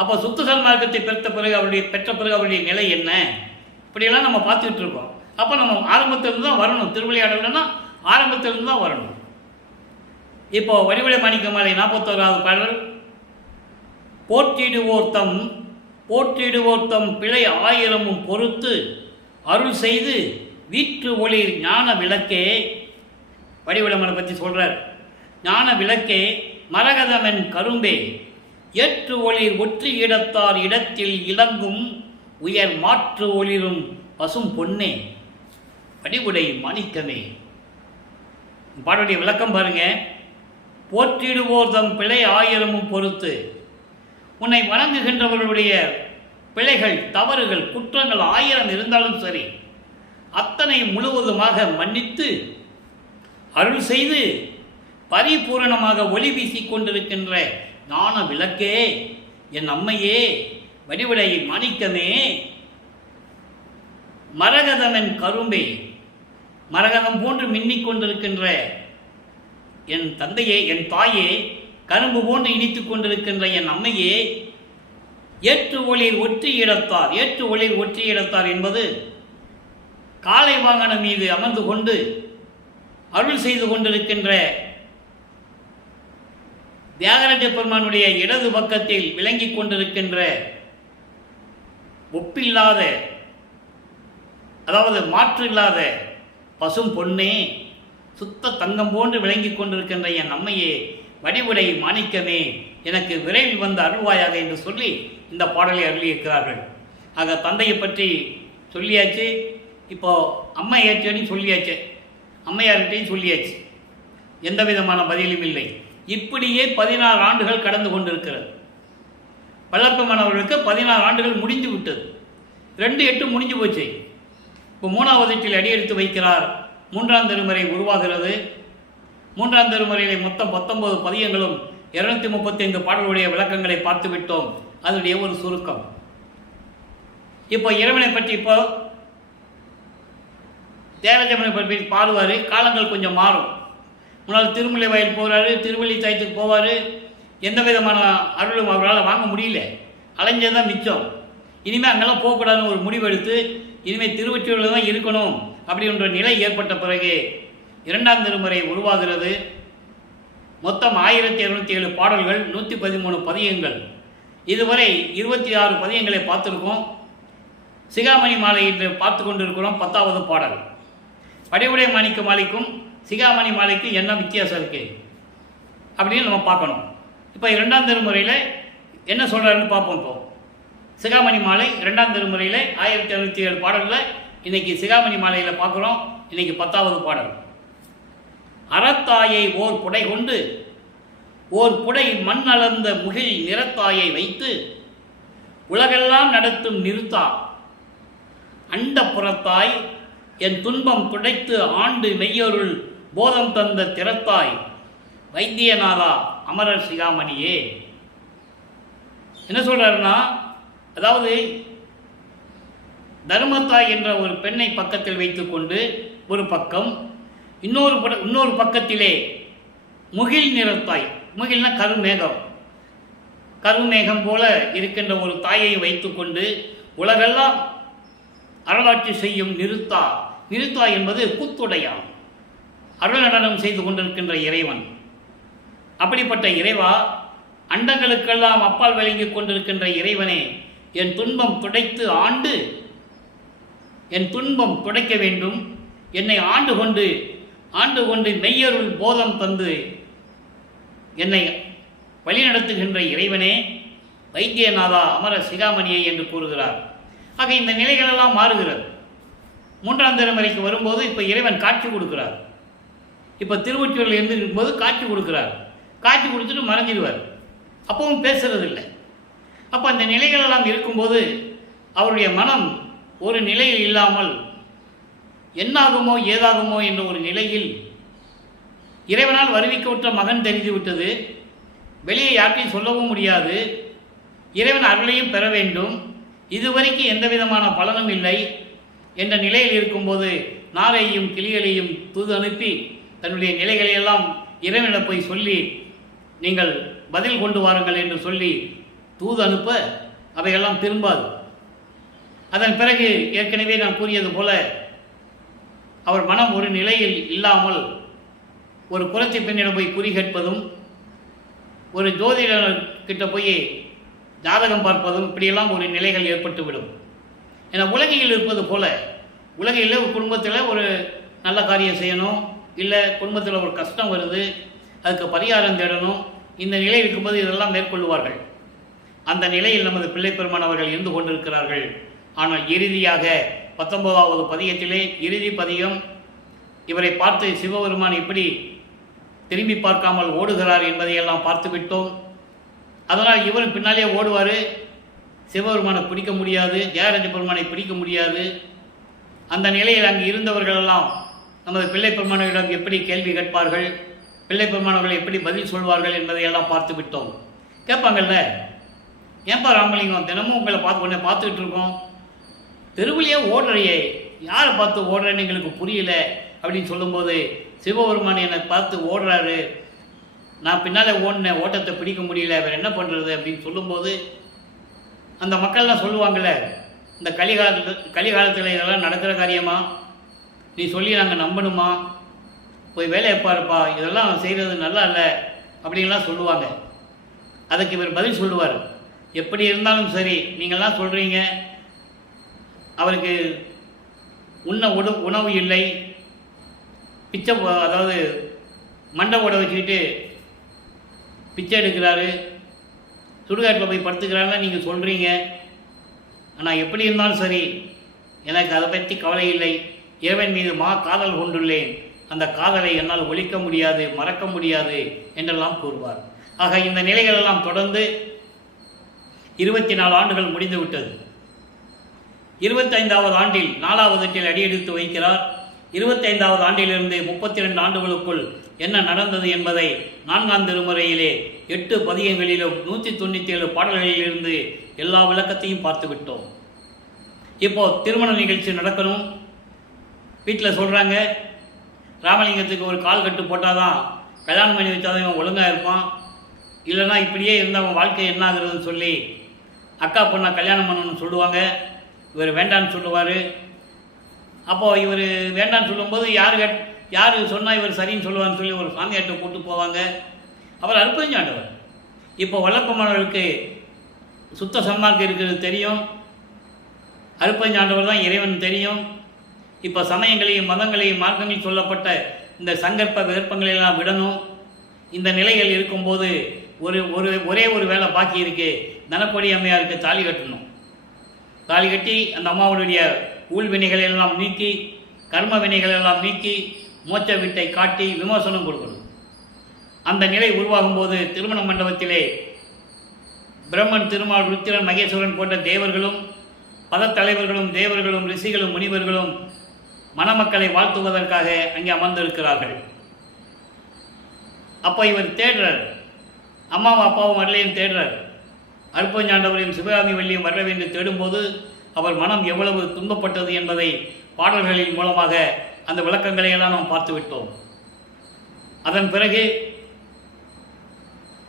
அப்போ சுத்த சன்மார்க்கத்தை பெற்ற பிறகு அவருடைய நிலை என்ன, இப்படியெல்லாம் நம்ம பார்த்துக்கிட்டு இருக்கோம். அப்போ நம்ம ஆரம்பத்திலிருந்து தான் வரணும். திருவிளையாடல்னா ஆரம்பத்திலிருந்து தான் வரணும். இப்போ வடிவடை மாணிக்க மாலை 41வது பாடல். போற்றிடுவோர்த்தம் பிழை 1000 பொறுத்து அருள் செய்து வீற்று ஒளிர் ஞான விளக்கே. வடிவடமனை பற்றி சொல்கிறார். ஞான விளக்கே மரகதமென் கரும்பே ஏற்று ஒளிர் ஒற்றி இடத்தார் இடத்தில் இலங்கும் உயர் மாற்று ஒளிரும் பசும் பொன்னே வடிவுடை மாணிக்கமே. பாடலுடைய விளக்கம் பாருங்க. போற்றிடுவோர் தம் பிழை 1000 பொறுத்து, உன்னை வணங்குகின்றவர்களுடைய பிழைகள், தவறுகள், குற்றங்கள் 1000 இருந்தாலும் சரி, அத்தனை முழுவதுமாக மன்னித்து அருள் செய்து பரிபூரணமாக ஒளி வீசிக் கொண்டிருக்கின்ற ஞான விளக்கே, என் அம்மையே, வடிவுடை மாணிக்கமே, மரகதமென் கரும்பே, மரகதம் போன்று மின்னிக் கொண்டிருக்கின்ற என் தந்தையே, என் தாயே, கரும்பு போன்று இனித்துக் கொண்டிருக்கின்ற என் அம்மையே, ஏற்று ஒளிர் ஒற்றி இடத்தார். ஏற்று ஒளிர் ஒற்றி இடத்தார் என்பது காளை வாகனம் மீது அமர்ந்து கொண்டு அருள் செய்து கொண்டிருக்கின்ற தியாகராஜ பெருமானுடைய இடது பக்கத்தில் விளங்கிக் கொண்டிருக்கின்ற ஒப்பில்லாத, அதாவது மாற்று இல்லாத பசும் பொன்னே, சுத்த தங்கம் போன்று விளங்கிக் கொண்டிருக்கின்ற என் அம்மையே, வடிவுடை மாணிக்கமே, எனக்கு விரைவில் வந்த அருள்வாயாக என்று சொல்லி இந்த பாடலை அருளியிருக்கிறார்கள். ஆக தந்தையை பற்றி சொல்லியாச்சு, இப்போ அம்மையாச்சேன்னு சொல்லியாச்சு, அம்மையார்கிட்டையும் சொல்லியாச்சு. எந்த விதமான பதிலும் இல்லை. இப்படியே 16 ஆண்டுகள் கடந்து கொண்டிருக்கிறது. வளர்ப்பமானவர்களுக்கு 16 ஆண்டுகள் முடிந்து விட்டது. 2/8 முடிஞ்சு போச்சு. இப்போ 3வது அடியெடுத்து வைக்கிறார். 3ஆம் திருமுறை உருவாகிறது. 3ஆம் திருமுறையிலே மொத்தம் 19 பதியங்களும் 235 பாடல்களுடைய விளக்கங்களை பார்த்து விட்டோம். அதனுடைய ஒரு சுருக்கம். இப்போ இறைவனை பற்றி, இப்போ தியாகராஜனை பற்றி பாடுவார். காலங்கள் கொஞ்சம் மாறும். முன்னால் திருமலை வயல் போகிறாரு, திருவள்ளி தாயத்துக்கு போவார். எந்த விதமான அருளும் அவரால் வாங்க முடியல, அலைஞ்சது தான் மிச்சம். இனிமேல் அங்கெல்லாம் போகக்கூடாதுன்னு ஒரு முடிவெடுத்து இனிமேல் திருவொற்றியூரில் தான் இருக்கணும் அப்படின்ற நிலை ஏற்பட்ட பிறகு 2ஆம் திருமுறை உருவாகிறது. மொத்தம் 1207 பாடல்கள், 113 பதியங்கள். இதுவரை 26 பதியங்களை பார்த்துருக்கோம். சிகாமணி மாலை என்று பார்த்து கொண்டிருக்கிறோம். 10வது பாடல். வடிவுடை மாணிக்க மாலைக்கும் சிகாமணி மாலைக்கும் என்ன வித்தியாசம் இருக்குது அப்படின்னு நம்ம பார்க்கணும். இப்போ 2ஆம் திருமுறையில் என்ன சொல்கிறாருன்னு பார்ப்போம். இப்போ சிகாமணி மாலை 2ஆம் திருமுறையில் 1207 பாடலில் இன்றைக்கி சிகாமணி மாலையில் பார்க்குறோம். இன்றைக்கி 10வது பாடல். அறத்தாயை ஓர் புடை கொண்டு ஓர் புடை மண் அளந்த முகில் நிறத்தாயை வைத்து உலகெல்லாம் நடத்தும் நிறுத்தா அண்ட புறத்தாய் என் துன்பம் துடைத்து ஆண்டு மெய்யொருள் போதம் தந்த திறத்தாய் வைத்தியநாதா அமரர் சிகாமணியே. என்ன சொல்றாருன்னா, அதாவது தர்மத்தாய் என்ற ஒரு பெண்ணை பக்கத்தில் வைத்துக்கொண்டு ஒரு பக்கம், இன்னொரு பக்கத்திலே முகில் நிறத்தாய், முகில்னா கருமேகம், கருமேகம் போல இருக்கின்ற ஒரு தாயை வைத்துக்கொண்டு உலகெல்லாம் அருளாட்சி செய்யும் நிறுத்தா. நிறுத்தா என்பது கூத்துடையான், அருள் நடனம் செய்து கொண்டிருக்கின்ற இறைவன். அப்படிப்பட்ட இறைவா, அண்டங்களுக்கெல்லாம் அப்பால் விளங்கிக் கொண்டிருக்கின்ற இறைவனே, என் துன்பம் துடைத்து ஆண்டு, என் துன்பம் துடைக்க வேண்டும், என்னை ஆண்டு கொண்டு மெய்யருள் போதம் தந்து என்னை வழிநடத்துகின்ற இறைவனே, வைத்தியநாதா அமர சிகாமணியை என்று கூறுகிறார். ஆக இந்த நிலைகளெல்லாம் மாறுகிறது. 3ஆம் திருமுறைக்கு வரும்போது இப்போ இறைவன் காட்சி கொடுக்கிறார். இப்போ திருவொற்றியூரில் இருக்கும்போது காட்சி கொடுக்கிறார். காட்சி கொடுத்துட்டு மறைஞ்சிடுவார். அப்பவும் பேசுறதில்லை. அப்போ அந்த நிலைகளெல்லாம் இருக்கும்போது அவருடைய மனம் ஒரு நிலையில் இல்லாமல் என்னாகுமோ ஏதாகுமோ என்ற ஒரு நிலையில், இறைவனால் வருவிக்கப்பட்ட மகன் தெரிந்து விட்டது, வெளியே யார்ட்டையும் சொல்லவும் முடியாது, இறைவன் அருளையும் பெற வேண்டும், இதுவரைக்கும் எந்த விதமான பலனும் இல்லை என்ற நிலையில் இருக்கும்போது நாரையும் கிளிகளையும் தூது அனுப்பி தன்னுடைய நிலைகளையெல்லாம் இறைவனிடம் போய் சொல்லி நீங்கள் பதில் கொண்டு வாருங்கள் என்று சொல்லி தூது அனுப்ப அவையெல்லாம் திரும்பாது. அதன் பிறகு ஏற்கனவே நான் கூறியது போல அவர் மனம் ஒரு நிலையில் இல்லாமல் ஒரு குறத்தி பெண்ணிடம் போய் குறி கேட்பதும், ஒரு ஜோதிடர்கிட்ட போய் ஜாதகம் பார்ப்பதும், இப்படியெல்லாம் ஒரு நிலைகள் ஏற்பட்டுவிடும். ஏன்னா உலகையில் இருப்பது போல, உலகையில் ஒரு குடும்பத்தில் ஒரு நல்ல காரியம் செய்யணும், இல்லை குடும்பத்தில் ஒரு கஷ்டம் வருது, அதுக்கு பரிகாரம் தேடணும், இந்த நிலை இருக்கும்போது இதெல்லாம் மேற்கொள்வார்கள். அந்த நிலையில் நமது பிள்ளைப்பெருமான் அவர்கள் இருந்து கொண்டிருக்கிறார்கள். ஆனால் இறுதியாக 19வது பதிகத்திலே இறுதி பதிகம் இவரை பார்த்து சிவபெருமான் எப்படி திரும்பி பார்க்காமல் ஓடுகிறார் என்பதையெல்லாம் பார்த்து விட்டோம். அதனால் இவரும் பின்னாலே ஓடுவார். சிவபெருமானை பிடிக்க முடியாது, ஜெயராஜ பெருமானை பிடிக்க முடியாது. அந்த நிலையில் அங்கு இருந்தவர்களெல்லாம் நமது பிள்ளைப்பெருமானிடம் எப்படி கேள்வி கேட்பார்கள், பிள்ளைப்பெருமானவர்கள் எப்படி பதில் சொல்வார்கள் என்பதையெல்லாம் பார்த்து விட்டோம். கேட்பாங்கல்ல, ஏன்பா ராமலிங்கம் தினமும் உங்களை உன்னை பார்த்துக்கிட்டு இருக்கோம், தெருவிலேயே ஓடுறையே, யாரை பார்த்து ஓடுறேன்னு எங்களுக்கு புரியல அப்படின்னு சொல்லும்போது, சிவபெருமான் என்னை பார்த்து ஓடுறாரு, நான் பின்னால் ஓடினேன், ஓட்டத்தை பிடிக்க முடியல, வேறு என்ன பண்ணுறது அப்படின்னு சொல்லும்போது, அந்த மக்கள்லாம் சொல்லுவாங்கள்ல, இந்த கலிகாலத்தில் இதெல்லாம் நடக்கிற காரியமா, நீ சொல்லி நாங்கள் நம்பணுமா, போய் வேலையை பாருப்பா, இதெல்லாம் செய்கிறது நல்லா இல்லை அப்படின்லாம் சொல்லுவாங்க. அதுக்கு இவர் பதில் சொல்லுவார், எப்படி இருந்தாலும் சரி, நீங்கள்லாம் சொல்கிறீங்க அவருக்கு உணவு இல்லை, பிச்சை அதாவது மண்டை ஓட வச்சுக்கிட்டு பிச்சை எடுக்கிறாரு, சுடுகாட்டில் போய் படுத்துக்கிறாருன்னு நீங்கள் சொல்கிறீங்க. ஆனால் எப்படி இருந்தாலும் சரி, எனக்கு அதை பற்றி கவலை இல்லை, இறைவன் மீது காதல் கொண்டுள்ளேன், அந்த காதலை என்னால் ஒழிக்க முடியாது, மறக்க முடியாது என்றெல்லாம் கூறுவார். ஆக இந்த நிலைகளெல்லாம் தொடர்ந்து 24 ஆண்டுகள் முடிந்து விட்டது. 25வது ஆண்டில் 4வது எட்டில் அடியெடுத்து வைக்கிறார். 25வது ஆண்டிலிருந்து 32 ஆண்டுகளுக்குள் என்ன நடந்தது என்பதை 4ஆம் திருமுறையிலே 8 பதிகங்களிலும் 197 பாடல்களிலிருந்து எல்லா விளக்கத்தையும் பார்த்து விட்டோம். இப்போ திருமண நிகழ்ச்சி நடக்கணும். வீட்டில் சொல்கிறாங்க, ராமலிங்கத்துக்கு ஒரு கால் கட்டு போட்டால் தான் கல்யாணம் பண்ணி வச்சாதான் இவன் ஒழுங்காக இருப்பான், இல்லைனா இப்படியே இருந்தால் அவன் வாழ்க்கை என்ன ஆகுறதுன்னு சொல்லி அக்கா பொண்ணா கல்யாணம் பண்ணணும்னு சொல்லுவாங்க. இவர் வேண்டான்னு சொல்லுவார். அப்போது இவர் வேண்டான்னு சொல்லும்போது யார் சொன்னால் இவர் சரின்னு சொல்லுவான்னு சொல்லி ஒரு சாமியார்ட்ட கூட்டு போவாங்க. அவர் அற்புதஞ்சாண்டவர். இப்போ வழக்கமானவர்களுக்கு சுத்த சன்மார்க்கம் இருக்கிறது தெரியும், அற்புதஞ்சாண்டவர் தான் இறைவன் தெரியும். இப்போ சமயங்களையும் மதங்களையும் மார்க்கங்களில் சொல்லப்பட்ட இந்த சங்கற்ப விருப்பங்களெல்லாம் விடணும். இந்த நிலைகள் இருக்கும்போது ஒரே ஒரு வேலை பாக்கி இருக்கு, தனக்கொடி அம்மையாருக்கு தாலி கட்டணும். தாலி கட்டி அந்த அம்மாவுடைய ஊழ்வினைகள் எல்லாம் நீக்கி, கர்ம வினைகள் எல்லாம் நீக்கி, மோட்ச வீட்டை காட்டி விமர்சனம் கொடுக்கணும். அந்த நிலை உருவாகும் போது திருமண மண்டபத்திலே பிரம்மன், திருமால், ருத்திரன், மகேஸ்வரன் போன்ற தேவர்களும் பதத்தலைவர்களும் தேவர்களும் ரிஷிகளும் முனிவர்களும் மணமக்களை வாழ்த்துவதற்காக அங்கே அமர்ந்திருக்கிறார்கள். அப்போ இவர் தேடுறார், அம்மாவும் அப்பாவும் வரலையும் தேடுறார். அற்புதஞ்சாண்டவரையும் சிவகாமி வள்ளியும் வரல என்று தேடும்போது அவர் மனம் எவ்வளவு துன்பப்பட்டது என்பதை பாடல்களின் மூலமாக அந்த விளக்கங்களை எல்லாம் நாம் பார்த்து விட்டோம். அதன் பிறகு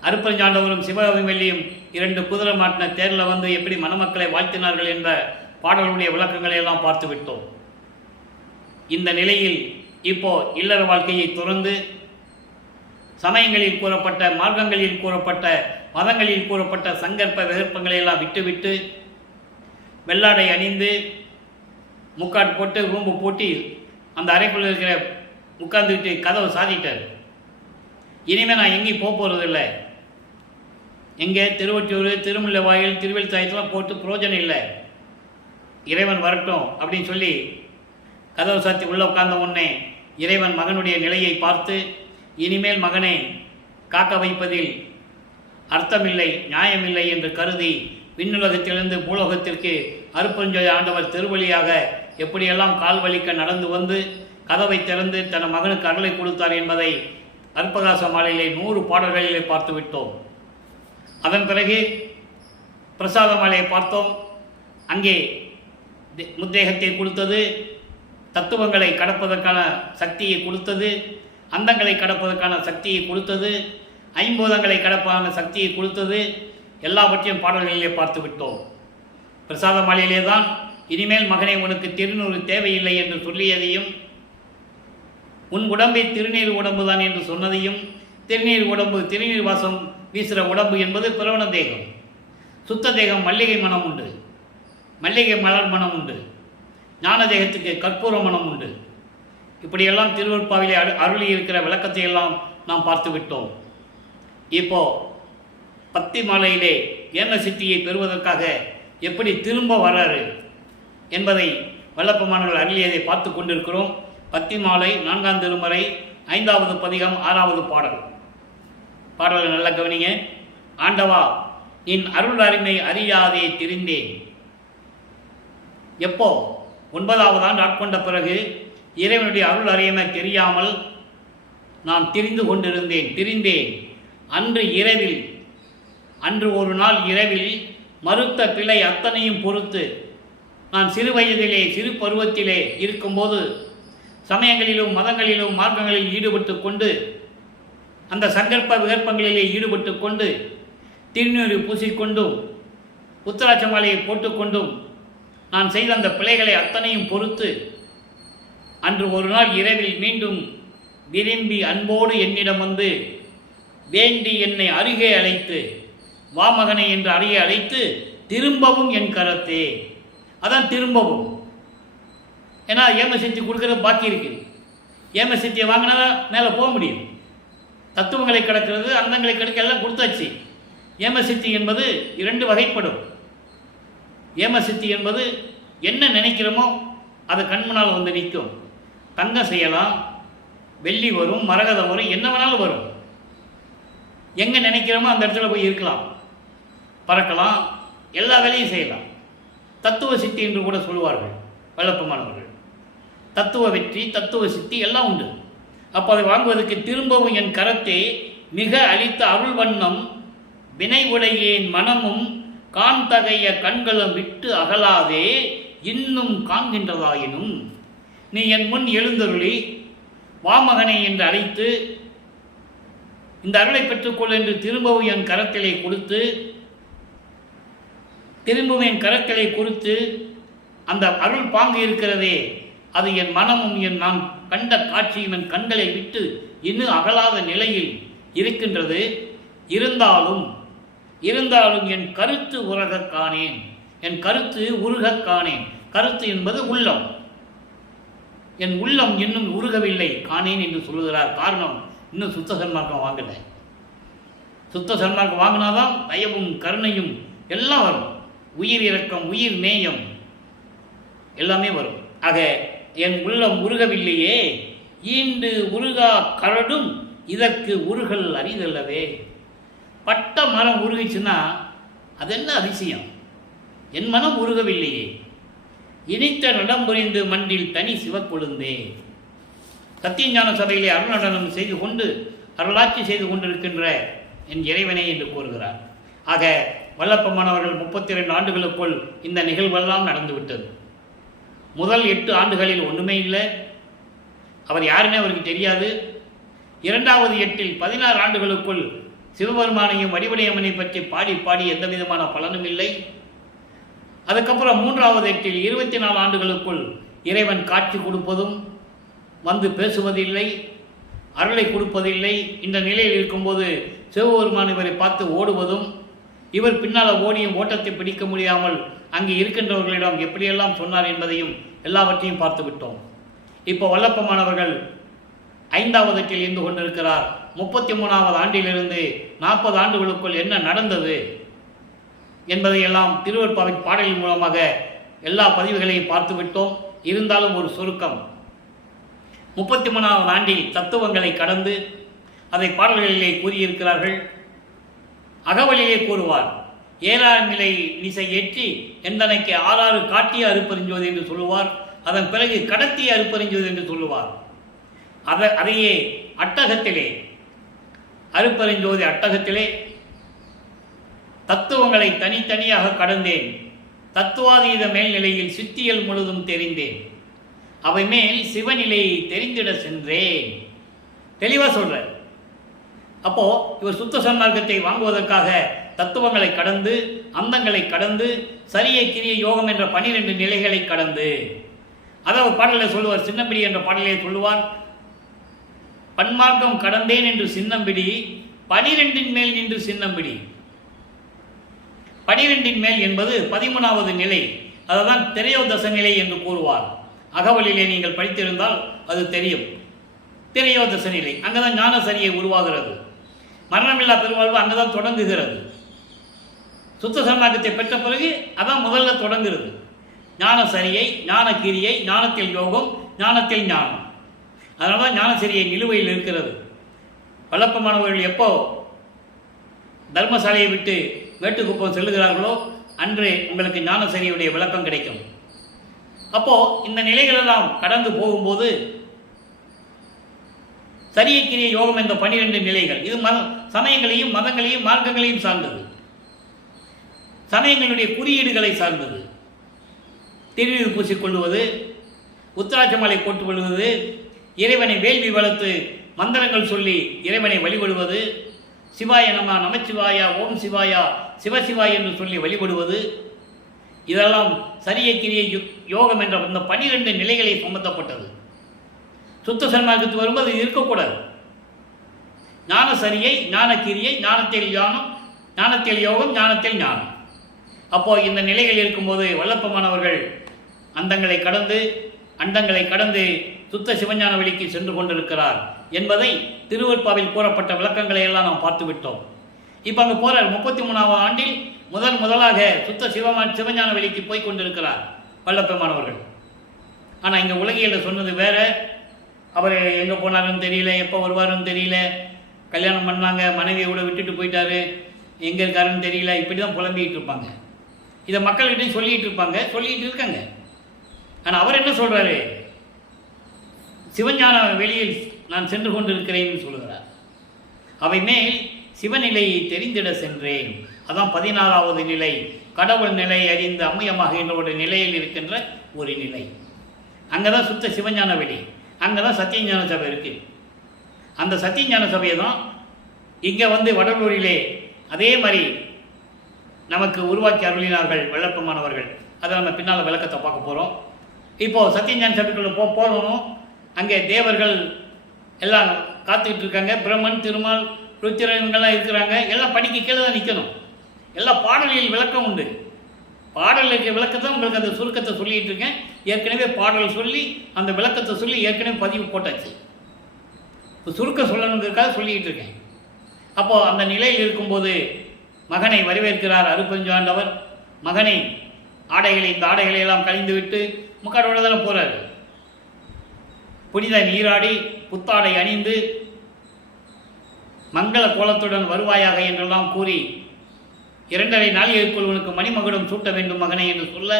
அற்புதஞ்சாண்டவரும் சிவகாமி வள்ளியும் 2 குதிரை மாட்டின தேரில் வந்து எப்படி மணமக்களை வாழ்த்தினார்கள் என்ற பாடல்களுடைய விளக்கங்களை எல்லாம் பார்த்து விட்டோம். இந்த நிலையில் இப்போ இல்லற வாழ்க்கையை துறந்து சமயங்களில் கூறப்பட்ட, மார்க்கங்களில் கூறப்பட்ட, மதங்களில் கூறப்பட்ட சங்கற்ப விகற்பங்களை எல்லாம் விட்டுவிட்டு வெள்ளாடை அணிந்து முக்காடு போட்டு ரூம்பு போட்டி அந்த அறைக்குள்ள இருக்கிற உட்கார்ந்துக்கிட்டு கதவை சாதிட்டார். இனிமேல் நான் எங்கேயும் போகிறதில்லை, எங்கே திருவொற்றியூர், திருமுல்லைவாயில், திருவெல்தாயத்தெல்லாம் போட்டு புரோஜனம் இல்லை, இறைவன் வரட்டும் அப்படின்னு சொல்லி கதவை சாத்தி உள்ளே உட்கார்ந்த உடனே இறைவன் மகனுடைய நிலையை பார்த்து, இனிமேல் மகனை காக்க வைப்பதில் அர்த்தமில்லை, நியாயமில்லை என்று கருதி விண்ணுலகத்திலிருந்து பூலோகத்திற்கு அருப்பெருஞ்சோதி ஆண்டவர் திருவழியாக எப்படியெல்லாம் கால் வலிக்க நடந்து வந்து கதவை திறந்து தன் மகனுக்கு அருளை கொடுத்தார் என்பதை அற்பகாச மாலையிலே 100 பாடல்களிலே பார்த்து விட்டோம். அதன் பிறகு பிரசாத மாலையை பார்த்தோம். அங்கே முத்தேகத்தை கொடுத்தது, தத்துவங்களை கடப்பதற்கான சக்தியை கொடுத்தது, அந்தங்களை கடப்பதற்கான சக்தியை கொடுத்தது, ஐம்பூதங்களை கடப்பதற்கான சக்தியை கொடுத்தது, எல்லாவற்றையும் பாடல்களிலே பார்த்து விட்டோம். பிரசாத மாலையிலே தான் இனிமேல் மகனே உனக்கு திருநூறு தேவையில்லை என்று சொல்லியதையும், உன் உடம்பை திருநீர் உடம்பு தான் என்று சொன்னதையும், திருநீர் உடம்பு, திருநீர் வாசம் வீசுகிற உடம்பு என்பது பிரவண தேகம், சுத்த தேகம் மல்லிகை மனம் உண்டு, மல்லிகை மலர் மனம் உண்டு, ஞான தேகத்துக்கு கற்பூர மனம் உண்டு. இப்படியெல்லாம் திருவருட்பாவிலே அருளி இருக்கிற விளக்கத்தை எல்லாம் நாம் பார்த்து விட்டோம். இப்போ பத்தி மாலையிலே ஏம சித்தியை பெறுவதற்காக எப்படி திரும்ப வர்றாரு என்பதை வல்லப்பமானவர்கள் அருளியதை பார்த்து கொண்டிருக்கிறோம். பத்தி மாலை 4ஆம் திருமுறை 5வது பதிகம் 6வது பாடல். பாடலை நல்லா கவனிங்க. ஆண்டவா, என் அருள் அருமை அறியாதே திரிந்தேன். எப்போ 9வது ஆண்டு ஆட்கொண்ட பிறகு இறைவனுடைய அருள் அறியாமை தெரியாமல் நான் திரிந்தேன். அன்று ஒரு நாள் இரவில் மறுத்த பிழை அத்தனையும் பொறுத்து நான் சிறு பருவத்திலே இருக்கும்போது சமயங்களிலும் மதங்களிலும் மார்க்கங்களில் ஈடுபட்டு கொண்டு அந்த சங்கற்ப விகற்பங்களிலே ஈடுபட்டு கொண்டு திருநீறு பூசிக்கொண்டும் உத்தராட்ச மாலையை போட்டுக்கொண்டும் நான் செய்த அந்த பிழைகளை அத்தனையும் பொறுத்து அன்று ஒரு நாள் இரவில் மீண்டும் விரும்பி அன்போடு என்னிடம் வந்து வேண்டி என்னை அருகே அழைத்து, வாமகனை என்று அருகே அழைத்து, திரும்பவும் என் கரத்தே. அதான் திரும்பவும். ஏன்னா ஏமசித்தி கொடுக்கறது பாக்கி இருக்குது. ஏமசித்தியை வாங்கினா மேலே போக முடியும். தத்துவங்களை கிடக்கிறது, அந்தங்களை கிடக்க எல்லாம் கொடுத்தாச்சு. ஏமசித்தி என்பது 2 வகைப்படும். ஏமசித்தி என்பது என்ன நினைக்கிறோமோ அது கண்முன்னால் வந்து நிற்கும். தங்கம் செய்யலாம், வெள்ளி வரும், மரகதம் வரும், என்ன வேணாலும் வரும். எங்கே நினைக்கிறோமோ அந்த இடத்துல போய் இருக்கலாம், பறக்கலாம், எல்லா வேலையும் செய்யலாம். தத்துவ சித்தி என்று கூட சொல்லுவார்கள் வல்லப்பமானவர்கள். தத்துவ வெற்றி, தத்துவ சித்தி எல்லாம் உண்டு. அப்போ அதை வாங்குவதற்கு திரும்பவும் என் கரத்தை மிக அளித்த அருள் வண்ணம் வினை உடையேன் மனமும் காண்தகைய கண்களும் விட்டு அகலாதே இன்னும் காண்கின்றதாயினும் நீ என் முன் எழுந்தருளி வாமகனை என்று அழைத்து இந்த அருளை பெற்றுக்கொள் என்று திரும்பவும் என் கரத்திலே கொடுத்து அந்த அருள் பாங்கு இருக்கிறதே, அது என் மனமும் நான் கண்ட காட்சியும் என் கண்களை விட்டு இன்னும் அகலாத நிலையில் இருக்கின்றது. இருந்தாலும் என் கருத்து உருகக் காணேன். என் கருத்து உருகக் காணேன். கருத்து என்பது உள்ளம். என் உள்ளம் இன்னும் உருகவில்லை காணேன் என்று சொல்லுகிறார். காரணம், இன்னும் சுத்த சன்மார்க்கம் வாங்கலை. சுத்த சன்மார்க்கம் வாங்கினாதான் தயவும் கருணையும் எல்லாம் வரும். உயிர் இரக்கம், உயிர் நேயம் எல்லாமே வரும். ஆக என் உள்ளம் உருகவில்லையே, ஈண்டு உருகா கரடும் இதற்கு உருகல் அறிதல்லவே. பட்ட மரம் உருகிச்சுன்னா அது என்ன அதிசயம்? என் மனம் உருகவில்லையே, இனித்த நடம் புரிந்து மண்டில் தனி சிவக்கொழுந்தே. சத்தியஞான சபையிலே அருள் நடனம் செய்து கொண்டு அருளாட்சி செய்து கொண்டிருக்கின்ற என் இறைவனை என்று கூறுகிறார். ஆக வல்லப்பமானவர்கள் 32 ஆண்டுகளுக்குள் இந்த நிகழ்வெல்லாம் நடந்துவிட்டது. முதல் 8 ஆண்டுகளில் ஒன்றுமே இல்லை, அவர் யாருன்னே அவருக்கு தெரியாது. 2வது 8இல் 16 ஆண்டுகளுக்குள் சிவபெருமானையும் வடிவடையம்மனை பற்றி பாடி எந்த விதமான பலனும் இல்லை. அதுக்கப்புறம் 3வது 8இல் 24 ஆண்டுகளுக்குள் இறைவன் காட்சி கொடுப்பதும் வந்து பேசுவதில்லை, அருளை கொடுப்பதில்லை. இந்த நிலையில் இருக்கும்போது சிவபெருமான் இவரை பார்த்து ஓடுவதும், இவர் பின்னால் ஓடியும் ஓட்டத்தை பிடிக்க முடியாமல் அங்கே இருக்கின்றவர்களிடம் எப்படியெல்லாம் சொன்னார் என்பதையும் எல்லாவற்றையும் பார்த்து விட்டோம். இப்போ வல்லப்பமானவர்கள் 5வது 8இல் இருந்து கொண்டிருக்கிறார். 33வது ஆண்டிலிருந்து 40 ஆண்டுகளுக்குள் என்ன நடந்தது என்பதையெல்லாம் திருவருட்பாவின் பாடலின் மூலமாக எல்லா பதிவுகளையும் பார்த்து விட்டோம். இருந்தாலும் ஒரு சுருக்கம். 33வது ஆண்டில் தத்துவங்களை கடந்து அதை பாடல்களிலே கூறியிருக்கிறார்கள். அகவலிலே கூறுவார், 7ஆம் நிலை நிசை ஏற்றி எந்தனைக்கு 6 காட்டிய அருப்பறிஞ்சோது என்று சொல்லுவார். அதன் பிறகு கடத்திய அருப்பறிஞ்சோது என்று சொல்லுவார். அதையே அட்டகத்திலே, அருப்பறிஞ்சோதி அட்டகத்திலே தத்துவங்களை தனித்தனியாக கடந்தேன். தத்துவாதீத மேல்நிலையில் சித்தியல் முழுதும் தெரிந்தேன். அவை மேல் சிவநிலையை தெரிந்திட சென்றேன். தெளிவாக சொல்றார். அப்போ இவர் சுத்த சன்மார்க்கத்தை வாங்குவதற்காக தத்துவங்களை கடந்து, அந்தங்களை கடந்து, சரியை கிரிய யோகம் என்ற 12 நிலைகளை கடந்து, அதாவது பாடலில் சொல்லுவார், சின்னம்பிடி என்ற பாடலை சொல்லுவார், பன்மார்க்கம் கடந்தேன் என்று சின்னம்பிடி 12 மேல் நின்று சின்னம்பிடி. 12 மேல் என்பது 13வது நிலை. அதுதான் திரையோதச நிலை என்று கூறுவார். அகவலிலே நீங்கள் படித்திருந்தால் அது தெரியும். திரையோதச நிலை, அங்கதான் ஞான சரியை உருவாகிறது. மரணமில்லா பெருவாழ்வு அங்கதான் தொடங்குகிறது. சுத்த சன்மார்க்கத்தை பெற்ற பிறகு அதான் முதல்ல தொடங்குகிறது. ஞான சரியை, ஞான கிரியை, ஞானத்தில் யோகம், ஞானத்தில் ஞானம். அதனால தான் ஞான சரியை நிலுவையில் இருக்கிறது. வல்லப்பமானவர்கள் எப்போ தர்மசாலையை விட்டு மேட்டுக்குப்பம் செல்லுகிறார்களோ அன்று உங்களுக்கு ஞான சரியுடைய விளக்கம் கிடைக்கும். அப்போது இந்த நிலைகளெல்லாம் கடந்து போகும்போது சரியை கிரிய யோகம் என்ற 12 நிலைகள், இது சமயங்களையும் மதங்களையும் மார்க்கங்களையும் சார்ந்தது, சமயங்களுடைய குறியீடுகளை சார்ந்தது. திருநீர் பூசிக்கொள்வது, உத்திராட்ச மாலை போட்டுக் கொள்வது, இறைவனை வேள்வி வளர்த்து மந்திரங்கள் சொல்லி இறைவனை வழிபடுவது, சிவாய நம, நமச்சிவாயா, ஓம் சிவாயா, சிவசிவாய் என்று சொல்லி வழிபடுவது, இதெல்லாம் சரியை கிரியை யோகம் என்ற இந்த 12 நிலைகளை சம்பந்தப்பட்டது. சுத்த சன்மார்க்கத்து வரும்போது இது இருக்கக்கூடாது. ஞான சரியை, ஞான கிரியை, ஞானத்தில் ஞானம், ஞானத்தில் யோகம், ஞானத்தில் ஞானம். அப்போ இந்த நிலைகள் இருக்கும்போது வல்லப்பமானவர்கள் அந்தங்களை கடந்து அண்டங்களை கடந்து சுத்த சிவஞான வெளிக்கு சென்று கொண்டிருக்கிறார் என்பதை திருவருட்பாவில் கூறப்பட்ட விளக்கங்களை எல்லாம் நாம் பார்த்து விட்டோம். இப்போ அங்கே போகிறார். 33ஆவது ஆண்டில் முதலாக சுத்த சிவஞான வெளிக்கு போய் கொண்டிருக்கிறார் வல்லப்பமானவர்கள். ஆனால் இங்கே உலகியலில் சொன்னது வேற. அவர் எங்கே போனாருன்னு தெரியல, எப்போ வருவாருன்னு தெரியல, கல்யாணம் பண்ணாங்க, மனைவியை கூட விட்டுட்டு போயிட்டாரு, எங்கே இருக்காருன்னு தெரியல, இப்படி தான் புலம்பிக்கிட்டு இருப்பாங்க. இதை மக்கள்கிட்டையும் சொல்லிகிட்டு இருக்காங்க. ஆனால் அவர் என்ன சொல்கிறாரு? சிவஞான வெளியில் நான் சென்று கொண்டு இருக்கிறேன்னு சொல்லுகிறார். அவை மேல் சிவநிலையை தெரிந்திட சென்றேன். அதான் 16வது நிலை, கடவுள் நிலை அறிந்த அம்மையமாக என்ற ஒரு நிலையில் இருக்கின்ற ஒரு நிலை. அங்கே தான் சுத்த சிவஞான வெளி, அங்கே தான் சத்தியஞான சபை இருக்குது. அந்த சத்தியஞான சபையை தான் இங்கே வடலூரிலே அதே மாதிரி நமக்கு உருவாக்கி அருளினார்கள் வல்லப்பமானவர்கள். அதை நம்ம பின்னால் விளக்கத்தை பார்க்க போகிறோம். இப்போது சத்தியஞான சபைக்குள்ளே போகணும். அங்கே தேவர்கள் எல்லாம் காத்துக்கிட்டு இருக்காங்க. பிரம்மன், திருமால், ருத்திரன் இவங்கெல்லாம் இருக்கிறாங்க. எல்லாம் படிக்க கீழே தான் நிற்கணும். எல்லா பாடல்களில் விளக்கம் உண்டு. பாடலுக்கு விளக்கத்தை உங்களுக்கு அந்த சுருக்கத்தை சொல்லிகிட்டு இருக்கேன். ஏற்கனவே பாடல் சொல்லி அந்த விளக்கத்தை சொல்லி ஏற்கனவே பதிவு போட்டாச்சு. இப்போ சுருக்கம் சொல்லணுங்கிறதுக்காக சொல்லிக்கிட்டு இருக்கேன். அப்போது அந்த நிலையில் இருக்கும்போது மகனை வரவேற்கிறார் அருப்பஞ்சாண்டவர். மகனை இந்த ஆடைகளை எல்லாம் கழிந்து விட்டு முக்காடோட தானே போகிறார். புனித நீராடி புத்தாடை அணிந்து மங்கள கோலத்துடன் வருவாயாக என்றெல்லாம் கூறி 2.5 நாளிகைக்குள் உனக்கு மணிமகுடம் சூட்ட வேண்டும் மகனை என்று சொல்ல,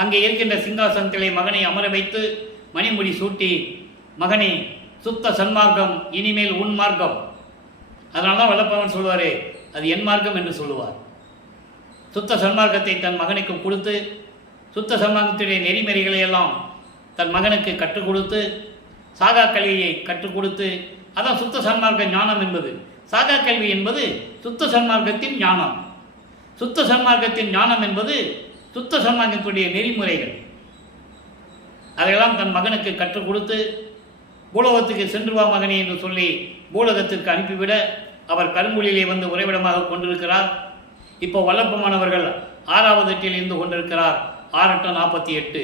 அங்கே இருக்கின்ற சிங்காசனத்திலே மகனை அமர வைத்து மணிமுடி சூட்டி, மகனே சுத்த சன்மார்க்கம் இனிமேல் உன் மார்க்கம். அதனால தான் வல்லப்பவன் சொல்வார், அது என் மார்க்கம் என்று சொல்லுவார். சுத்த சன்மார்க்கத்தை தன் மகனுக்கு கொடுத்து, சுத்த சன்மார்க்கத்துடைய நெறிமுறைகளை எல்லாம் தன் மகனுக்கு கற்றுக் கொடுத்து, சாகா கல்வியை கற்றுக் கொடுத்து, அதான் சுத்த சன்மார்க்க ஞானம் என்பது. சாகா கல்வி என்பது சுத்த சன்மார்க்கத்தின் ஞானம். சுத்த சன்மார்க்கத்தின் ஞானம் என்பது சுத்த சன்மார்க்கத்துடைய நெறிமுறைகள். அதையெல்லாம் தன் மகனுக்கு கற்றுக் கொடுத்து, பூலோகத்துக்கு சென்று வா மகனே என்று சொல்லி பூலோகத்திற்கு அனுப்பிவிட அவர் கருங்குழியிலே உறைவிடமாக கொண்டிருக்கிறார். இப்போ வல்லப்பமானவர்கள் 6வது எட்டில் இருந்து கொண்டிருக்கிறார். 6-8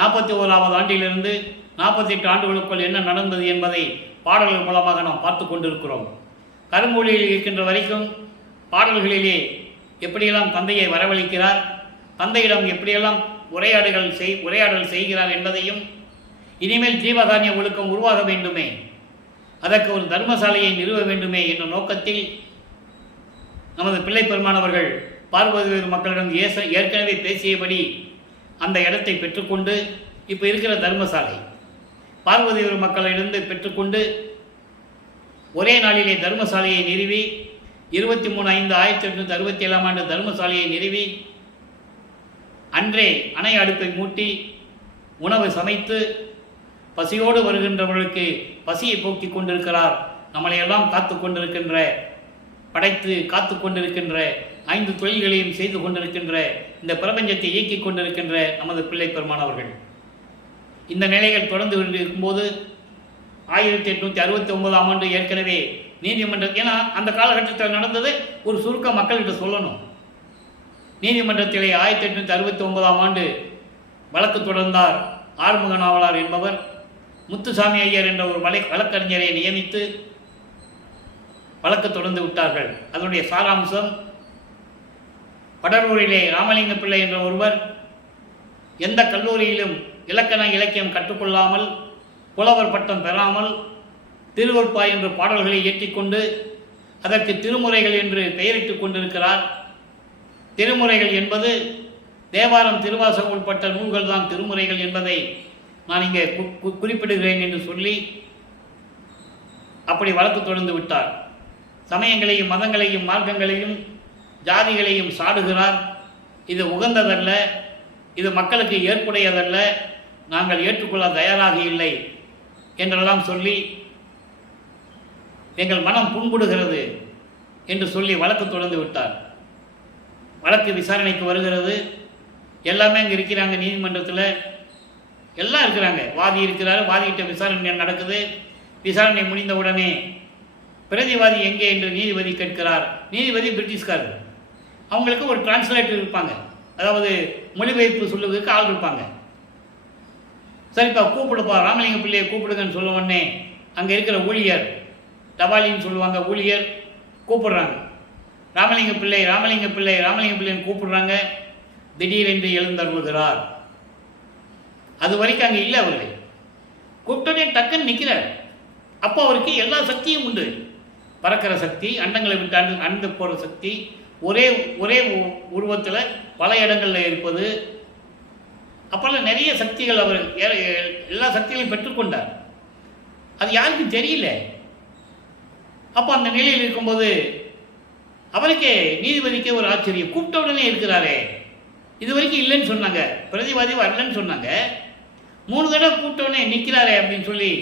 41வது ஆண்டிலிருந்து 48 ஆண்டுகளுக்குள் என்ன நடந்தது என்பதை பாடல்கள் மூலமாக நாம் பார்த்து கொண்டிருக்கிறோம். கருங்குழியில் இருக்கின்ற வரைக்கும் பாடல்களிலே எப்படியெல்லாம் தந்தையை வரவழைக்கிறார், தந்தையிடம் எப்படியெல்லாம் உரையாடல் செய்கிறார் என்பதையும், இனிமேல் ஜீவகாரிய ஒழுக்கம் உருவாக வேண்டுமே, அதற்கு ஒரு தர்மசாலையை நிறுவ வேண்டுமே என்ற நோக்கத்தில் நமது பிள்ளை பெருமானவர்கள் பார்வதி மக்களிடம் ஏற்கனவே பேசியபடி அந்த இடத்தை பெற்றுக்கொண்டு இப்போ இருக்கிற தர்மசாலை பார்வதி மக்களிலிருந்து பெற்றுக்கொண்டு ஒரே நாளிலே தர்மசாலையை நிறுவி 23/5/1867 ஆண்டு தர்மசாலையை நிறுவி அன்றே அணை அடுப்பை மூட்டி உணவு சமைத்து பசியோடு வருகின்றவர்களுக்கு பசியை போக்கி கொண்டிருக்கிறார். நம்மளையெல்லாம் காத்து கொண்டிருக்கின்ற, படைத்து காத்து கொண்டிருக்கின்ற, 5 தொழில்களையும் செய்து கொண்டிருக்கின்ற, இந்த பிரபஞ்சத்தை இயக்கி கொண்டிருக்கின்ற நமது பிள்ளை பெருமானவர்கள். இந்த நிலைகள் தொடர்ந்து இருக்கும்போது 1869ஆம் ஆண்டு ஏற்கனவே நீதிமன்றம், ஏன்னா அந்த காலகட்டத்தில் நடந்தது ஒரு சுருக்க மக்கள்கிட்ட சொல்லணும். நீதிமன்றத்திலே 1869ஆம் ஆண்டு வழக்கு தொடர்ந்தார் ஆறுமுக நாவலார் என்பவர். முத்துசாமி ஐயர் என்ற ஒரு வழக்கறிஞரை நியமித்து வழக்கு தொடர்ந்து விட்டார்கள். அதனுடைய சாராம்சம், படலூரிலே ராமலிங்க பிள்ளை என்ற ஒருவர் எந்த கல்லூரியிலும் இலக்கண இலக்கியம் கற்றுக்கொள்ளாமல், புலவர் பட்டம் பெறாமல், திருவருட்பா என்ற பாடல்களை இயற்றிக்கொண்டு அதற்கு திருமுறைகள் என்று பெயரிட்டுக் கொண்டிருக்கிறார். திருமுறைகள் என்பது தேவாரம், திருவாசகம் உட்பட்ட நூல்கள் தான் திருமுறைகள் என்பதை நான் இங்கே குறிப்பிடுகிறேன் என்று சொல்லி அப்படி வழக்கு தொடர்ந்து விட்டார். சமயங்களையும் மதங்களையும் மார்க்கங்களையும் ஜாதிகளையும் சாடுகிறார். இது உகந்ததல்ல, இது மக்களுக்கு ஏற்புடையதல்ல, நாங்கள் ஏற்றுக்கொள்ள தயாராக இல்லை என்றெல்லாம் சொல்லி எங்கள் மனம் புண்படுகிறது என்று சொல்லி வழக்கு தொடர்ந்து விட்டார். வழக்கு விசாரணைக்கு வருகிறது. எல்லாமே அங்கே இருக்கிறாங்க, நீதிமன்றத்தில் எல்லாம் இருக்கிறாங்க. வாதி இருக்கிறார், வாதிகிட்ட விசாரணை நடக்குது. விசாரணை முடிந்தவுடனே பிரதிவாதி எங்கே என்று நீதிபதி கேட்கிறார். நீதிபதி பிரிட்டிஷ்காரர். அவங்களுக்கு ஒரு டிரான்ஸ்லேட்டர் இருப்பாங்க, அதாவது மொழிபெயர்ப்பு சொல்லுவதற்கு ஆள் இருப்பாங்க. சரிப்பா கூப்பிடுப்பா, ராமலிங்க பிள்ளையை கூப்பிடுங்கன்னு சொல்ல உடனே அங்கே இருக்கிற ஊழியர், டபாலின்னு சொல்லுவாங்க, ஊழியர் கூப்பிடுறாங்க. ராமலிங்க பிள்ளை ராமலிங்க பிள்ளை ராமலிங்க பிள்ளைன்னு கூப்பிடுறாங்க. திடீரென்று எழுந்தருள்கிறார். அது வரைக்கும் அங்கே இல்லை. அவரு கூப்பிட்டோடனே டக்குன்னு நிற்கிறார். அப்போ அவருக்கு எல்லா சக்தியும் உண்டு. பறக்கிற சக்தி, அண்டங்களை விட்டு அண்டு போகிற சக்தி, ஒரே ஒரே உருவத்தில் பல இடங்களில் இருப்பது, அப்போல்லாம் நிறைய சக்திகள் அவர் எல்லா சக்திகளையும் பெற்றுக்கொண்டார். அது யாருக்கும் தெரியல. அப்போ அந்த நிலையில் இருக்கும்போது அவருக்கே நீதிபதிக்கே ஒரு ஆச்சரியம். கூப்பிட்ட உடனே இருக்கிறாரே, இது வரைக்கும் இல்லைன்னு சொன்னாங்க, பிரதிவாதி வரலன்னு சொன்னாங்க, 3 தடவை கூப்பிட்டோடனே நிற்கிறாரே அப்படின்னு சொல்லி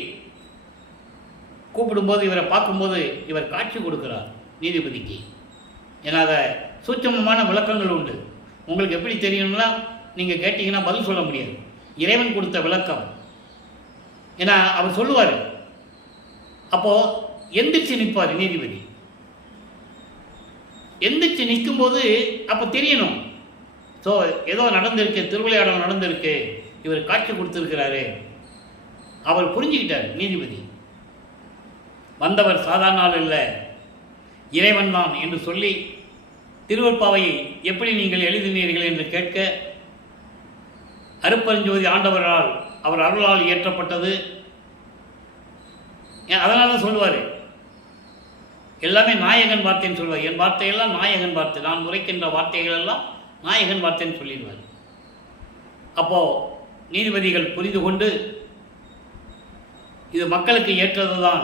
கூப்பிடும்போது இவரை பார்க்கும்போது இவர் காட்சி கொடுக்கிறார் நீதிபதிக்கு. ஏன்னா அதை சூட்சமமான விளக்கங்கள் உண்டு. உங்களுக்கு எப்படி தெரியணும்னா நீங்கள் கேட்டீங்கன்னா பதில் சொல்ல முடியாது. இறைவன் கொடுத்த விளக்கம். ஏன்னா அவர் சொல்லுவார். அப்போது எந்திரிச்சு நிற்பார் நீதிபதி. எந்திரிச்சு நிற்கும்போது அப்போ தெரியணும், ஸோ ஏதோ நடந்திருக்கு, திருவிளையாடல் நடந்திருக்கு, இவர் காட்சி கொடுத்துருக்கிறாரு. அவர் புரிஞ்சுக்கிட்டார் நீதிபதி. வந்தவர் சாதாரண ஆள் இல்லை, இறைவன் தான் என்று சொல்லி திருவருட்பாவை எப்படி நீங்கள் எழுதினீர்கள் என்று கேட்க, அருப்பெருஞ்சோதி ஆண்டவரால் அவர் அருளால் இயற்றப்பட்டது. அதனால தான் சொல்லுவார், எல்லாமே நாயகன் வார்த்தைன்னு சொல்லுவார். என் வார்த்தையெல்லாம் நாயகன் வார்த்தை, நான் உரைக்கின்ற வார்த்தைகள் எல்லாம் நாயகன் வார்த்தைன்னு சொல்லிடுவார். அப்போது நீதிபதிகள் புரிந்து கொண்டு இது மக்களுக்கு ஏற்றது தான்,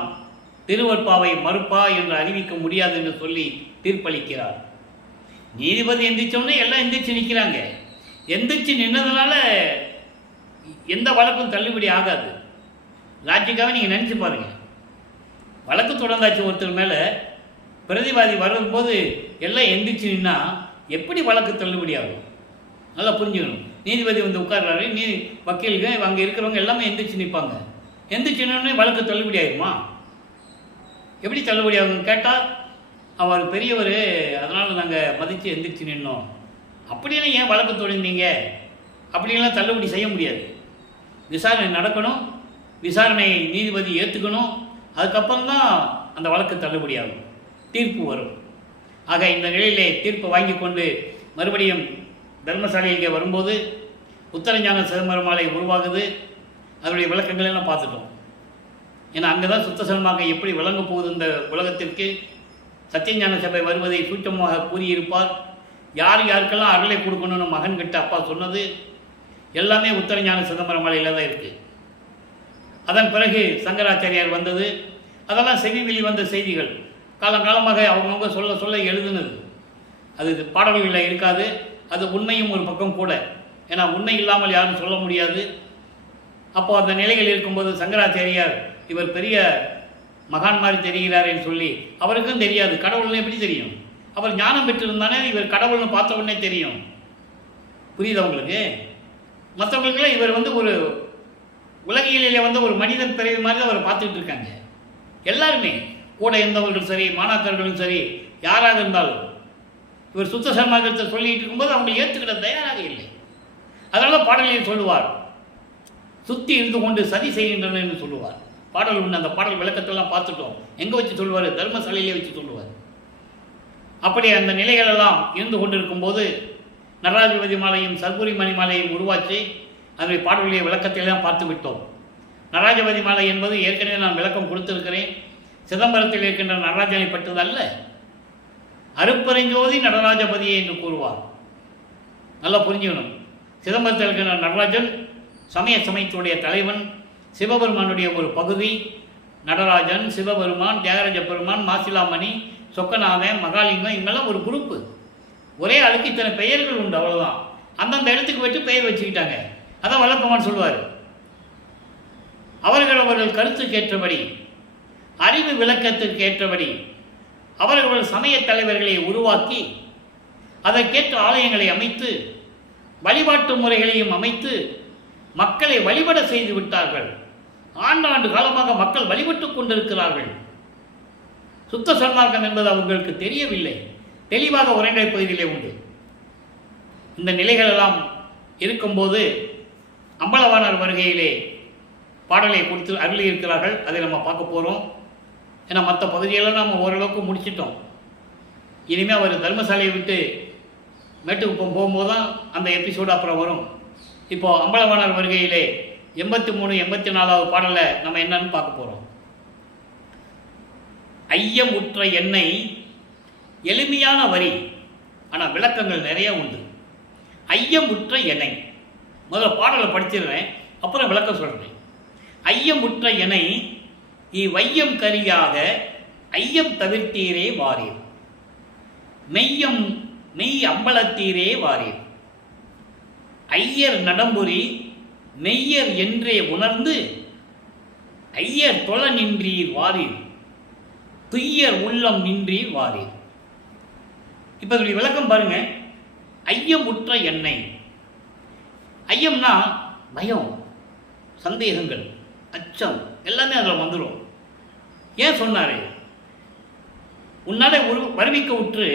திருவருட்பாவை மறுப்பா என்று அறிவிக்க முடியாது என்று சொல்லி தீர்ப்பளிக்கிறார். நீதிபதி எந்திரிச்சோன்னே எல்லாம் எந்திரிச்சு நிற்கிறாங்க. எந்திரிச்சு நின்னதுனால எந்த வழக்கும் தள்ளுபடி ஆகாது. லாஜிக்காக நீங்கள் நினச்சி பாருங்கள். வழக்கு தொடர்ந்தாச்சு ஒருத்தர் மேலே, பிரதிவாதி வரும்போது எல்லாம் எந்திரிச்சு நின்னா எப்படி வழக்கு தள்ளுபடி ஆகும்? நல்லா புரிஞ்சுக்கணும். நீதிபதி வந்து உட்கார்றாரு, வக்கீல்கள் அங்கே இருக்கிறவங்க எல்லாமே எந்திரிச்சு நிற்பாங்க. எந்திரிச்சு நின்னோடனே வழக்கு தள்ளுபடி ஆகுமா? எப்படி தள்ளுபடி ஆகுன்னு கேட்டால், அவர் பெரியவர், அதனால் நாங்கள் மதித்து எந்திரிச்சு நின்னோம். அப்படியெல்லாம் ஏன் வழக்கு தொடர்ந்தீங்க? அப்படியெல்லாம் தள்ளுபடி செய்ய முடியாது. விசாரணை நடக்கணும், விசாரணை நீதிபதி ஏற்றுக்கணும், அதுக்கப்புறம் தான் அந்த வழக்கு தள்ளுபடி ஆகும், தீர்ப்பு வரும். ஆக இந்த நிலையிலே தீர்ப்பை வாங்கி கொண்டு மறுபடியும் தர்மசாலைக்கு வரும்போது உத்தரஞான சிதம்பரமாலை உருவாகுது. அதனுடைய விளக்கங்கள் எல்லாம் பார்த்துட்டோம். ஏன்னா அங்கே தான் சுத்த சன்மார்க்கம் எப்படி விளங்க போகுது இந்த உலகத்திற்கு. சத்தியஞான சபை வருவதை சூட்சமாக கூறியிருப்பார். யாருக்கெல்லாம் அருளை கொடுக்கணும்னு மகன் கிட்ட அப்பா சொன்னது எல்லாமே உத்தரஞான சிதம்பரமாலையில் தான் இருக்குது. அதன் பிறகு சங்கராச்சாரியார் வந்தது. அதெல்லாம் செவி வெளி வந்த செய்திகள், காலங்காலமாக அவங்கவுங்க சொல்ல சொல்ல எழுதுனது. அது பாடல்களில் இருக்காது. அது உண்மையும் ஒரு பக்கம் கூட. ஏன்னா உண்மை இல்லாமல் யாரும் சொல்ல முடியாது. அப்போது அந்த நிலையில் இருக்கும்போது சங்கராச்சாரியார் இவர் பெரிய மகான் மாதிரி தெரிகிறாரேன்னு சொல்லி, அவருக்கும் தெரியாது கடவுள்னு எப்படி தெரியும். அவர் ஞானம் பெற்றிருந்தானே இவர் கடவுள்னு பார்த்த உடனே தெரியும். புரியுது உங்களுக்கு? மற்றவங்களுக்கெல்லாம் இவர் வந்து ஒரு உலகியலிலே வந்து ஒரு மனிதன் பிறவி மாதிரி தான் அவர் பார்த்துக்கிட்டு இருக்காங்க. எல்லாருமே கூட இருந்தவர்களும் சரி, மாணாக்கர்களும் சரி, யாராக இருந்தாலும் இவர் சுத்த சன்மார்க்கத்தை சொல்லிட்டு இருக்கும்போது அவங்க ஏற்றுக்கிட தயாராக இல்லை. அதனால் பாடலில் சொல்லுவார், சுற்றி இருந்து கொண்டு சதி செய்கின்றன என்று சொல்லுவார். பாடல் உண்டு. அந்த பாடல் விளக்கத்தெல்லாம் பார்த்துட்டோம். எங்கே வச்சு சொல்லுவார்? தர்மசாலையிலே வச்சு சொல்லுவார். அப்படி அந்த நிலைகளெல்லாம் இருந்து கொண்டிருக்கும் போது நடராஜபதி மாலையும் சர்க்குரி மணி மாலையும் உருவாக்கி அதனுடைய பாடலுடைய விளக்கத்தையெல்லாம் பார்த்து விட்டோம். நடராஜபதி மாலை என்பது ஏற்கனவே நான் விளக்கம் கொடுத்திருக்கிறேன். சிதம்பரத்தில் இருக்கின்ற நடராஜனை பட்டது அல்ல, அருப்பரஞ்சோதி நடராஜபதியே என்று கூறுவார். நல்லா புரிஞ்சுக்கணும். சிதம்பரத்தில் இருக்கின்ற நடராஜன் சமயத்தினுடைய தலைவன், சிவபெருமானுடைய ஒரு பகுதி. நடராஜன், சிவபெருமான், தியாகராஜ பெருமான், மாசிலாமணி, சொக்கநாதன், மகாலிங்கம், இவங்கெல்லாம் ஒரு குரூப்பு. ஒரே ஆளுக்கு இத்தனை பெயர்கள் உண்டு, அவ்வளோதான். அந்தந்த இடத்துக்கு வச்சு பெயர் வச்சுக்கிட்டாங்க. அதான் வல்லப்பமான் சொல்லுவார். அவர்கள் கருத்துக்கேற்றபடி, அறிவு விளக்கத்திற்கு ஏற்றபடி அவர்கள் சமய தலைவர்களை உருவாக்கி அதற்கேற்ற ஆலயங்களை அமைத்து வழிபாட்டு முறைகளையும் அமைத்து மக்களை வழிபட செய்து விட்டார்கள். ஆண்டாண்டு காலமாக மக்கள் வழிபட்டுக் கொண்டிருக்கிறார்கள். சுத்த சன்மார்க்கம் என்பது அவர்களுக்கு தெரியவில்லை. தெளிவாக உரைநடை பகுதியிலே உண்டு. இந்த நிலைகளெல்லாம் இருக்கும்போது அம்பலவாணர் வருகையிலே பாடலை கொடுத்து அருளி இருக்கிறார்கள். அதை நம்ம பார்க்க போகிறோம். ஏன்னா மற்ற பகுதியெல்லாம் நம்ம ஓரளவுக்கு முடிச்சிட்டோம். இனிமேல் அவர் தர்மசாலையை விட்டு மேட்டுக்குப்பம் போகும்போது தான் அந்த எபிசோடு அப்புறம் வரும். இப்போது அம்பலவாணர் வருகையிலே 83, 84வது பாடலை நம்ம என்னன்னு பார்க்க போகிறோம். ஐயம் உற்ற எண்ணெய், எளிமையான வரி, ஆனால் விளக்கங்கள் நிறைய உண்டு. ஐயம் உற்ற எண்ணெய், முதல்ல பாடலை படிச்சிடுறேன், அப்புறம் விளக்கம் சொல்கிறேன். ஐயம் உற்ற எண்ணெய் வையம் கரியாக ஐயம் தவிர்த்தீரே வாரீர், மெய் அம்பலத்தீரே வாரீர். ஐயர் நடம்புரி மெய்யர் என்றே உணர்ந்து ஐயர் தொழ நின்றீர் வாரீர், துய்யர் உள்ளம் நின்றீர் வாரீர். இப்போ இதனுடைய விளக்கம் பாருங்க. ஐயம் உற்ற எண்ணெய், ஐயம்னா பயம், சந்தேகங்கள், அச்சம் எல்லாமே அதில் வந்துடும். ஏன் சொன்னார்? உன்னால வருவிக்க உற்று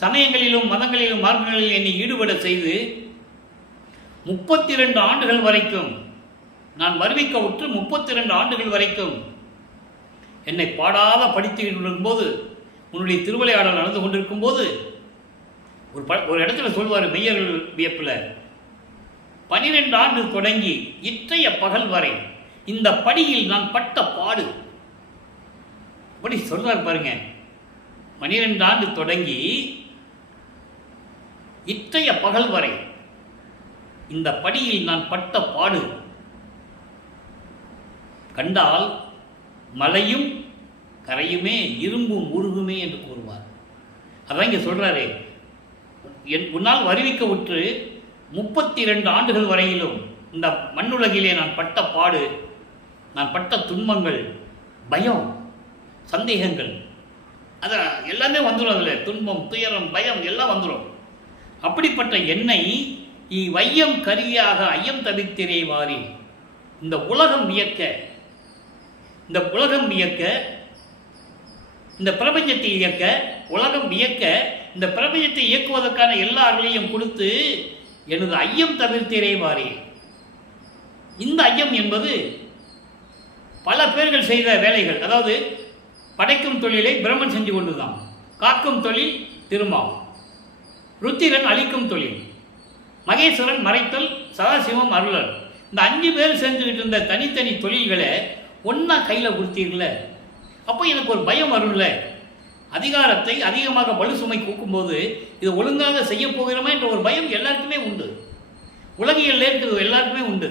சமயங்களிலும் மதங்களிலும் மார்க்கங்களிலும் என்னை ஈடுபட செய்து 32 ஆண்டுகள் வரைக்கும் நான் வருவிக்க உற்று 32 ஆண்டுகள் வரைக்கும் என்னை பாடாத படித்து இருக்கும்போது, உன்னுடைய திருவிளையாடல் நடந்து கொண்டிருக்கும் போது ஒரு இடத்துல சொல்வார் மெய்யர்கள் வியப்பில், 12 ஆண்டு தொடங்கி இற்றைய பகல் வரை இந்த படியில் நான் பட்ட பாடு. அப்படி சொல்றார் பாருங்க. 12 ஆண்டு தொடங்கி இற்றைய பகல் வரை இந்த படியில் நான் பட்ட பாடு கண்டால் மலையும் கரையுமே இரும்பும் உருகுமே என்று கூறுவார். அதான் இங்கே சொல்றாரு. உன்னால் வருவிக்க உற்று 32 ஆண்டுகள் வரையிலும் இந்த மண்ணுலகிலே நான் பட்ட பாடு, நான் பட்ட துன்பங்கள், பயம், சந்தேகங்கள், அது எல்லாமே வந்துடும். அதில் துன்பம், துயரம், பயம் எல்லாம் வந்துடும். அப்படிப்பட்ட என்னை வையம் கரியாக ஐயம் தவிர்த்திரே வாரி, இந்த உலகம் வியக்க, இந்த உலகம் வியக்க, இந்த பிரபஞ்சத்தை இயக்க, உலகம் வியக்க, இந்த பிரபஞ்சத்தை இயக்குவதற்கான எல்லா அருளையும் கொடுத்து எனது ஐயம் தவிர்த்திரே வாரி. இந்த ஐயம் என்பது பல பேர்கள் செய்த வேலைகள். அதாவது படைக்கும் தொழிலை பிரம்மன் செஞ்சு கொண்டுதான், காக்கும் தொழில் திருமால், ருத்திரன் அழிக்கும் தொழில், மகேஸ்வரன் மறைத்தல், சதாசிவம் அருளல். இந்த 5 பேர் செஞ்சுக்கிட்டு இருந்த தனித்தனி தொழில்களை ஒன்றா கையில் கொடுத்தீர்கள. அப்போ எனக்கு ஒரு பயம் வரும்ல. அதிகாரத்தை அதிகமாக பலு சுமை கூக்கும்போது இதை ஒழுங்காக செய்ய போகிறோமா என்ற ஒரு பயம் எல்லாருக்குமே உண்டு. உலகியல் இருக்கிறது எல்லாருக்குமே உண்டு.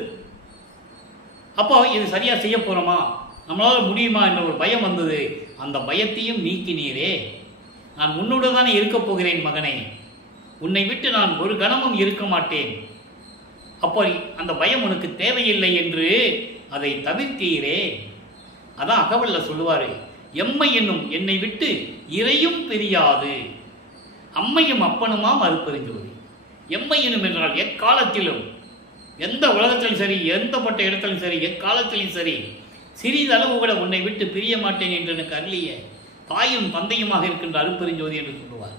அப்போ இது சரியாக செய்ய போகிறோமா, நம்மளால் முடியுமா என்ற ஒரு பயம் வந்தது. அந்த பயத்தையும் நீக்கினீரே. நான் உன்னோடு தானே இருக்கப் போகிறேன் மகனே, உன்னை விட்டு நான் ஒரு கணமும் இருக்க மாட்டேன். அப்போ அந்த பயம் உனக்கு தேவையில்லை என்று அதை தவிர்த்தீரே. அதான் அகவல்ல சொல்லுவார், எம்மை என்னும் என்னை விட்டு இறையும் பிரியாது, அம்மையும் அப்பனுமாம் அருப்பெருஞ்சோதி. எம்மை என்னும் என்றால் எக்காலத்திலும், எந்த உலகத்திலும் சரி, எந்தப்பட்ட இடத்திலும் சரி, எக்காலத்திலும் சரி, சிறிதளவு கூட உன்னை விட்டு பிரிய மாட்டேன் என்று எனக்கு அருளிய தாயும் தந்தையுமாக இருக்கின்ற அருப்பெருஞ்சோதி என்று சொல்லுவார்.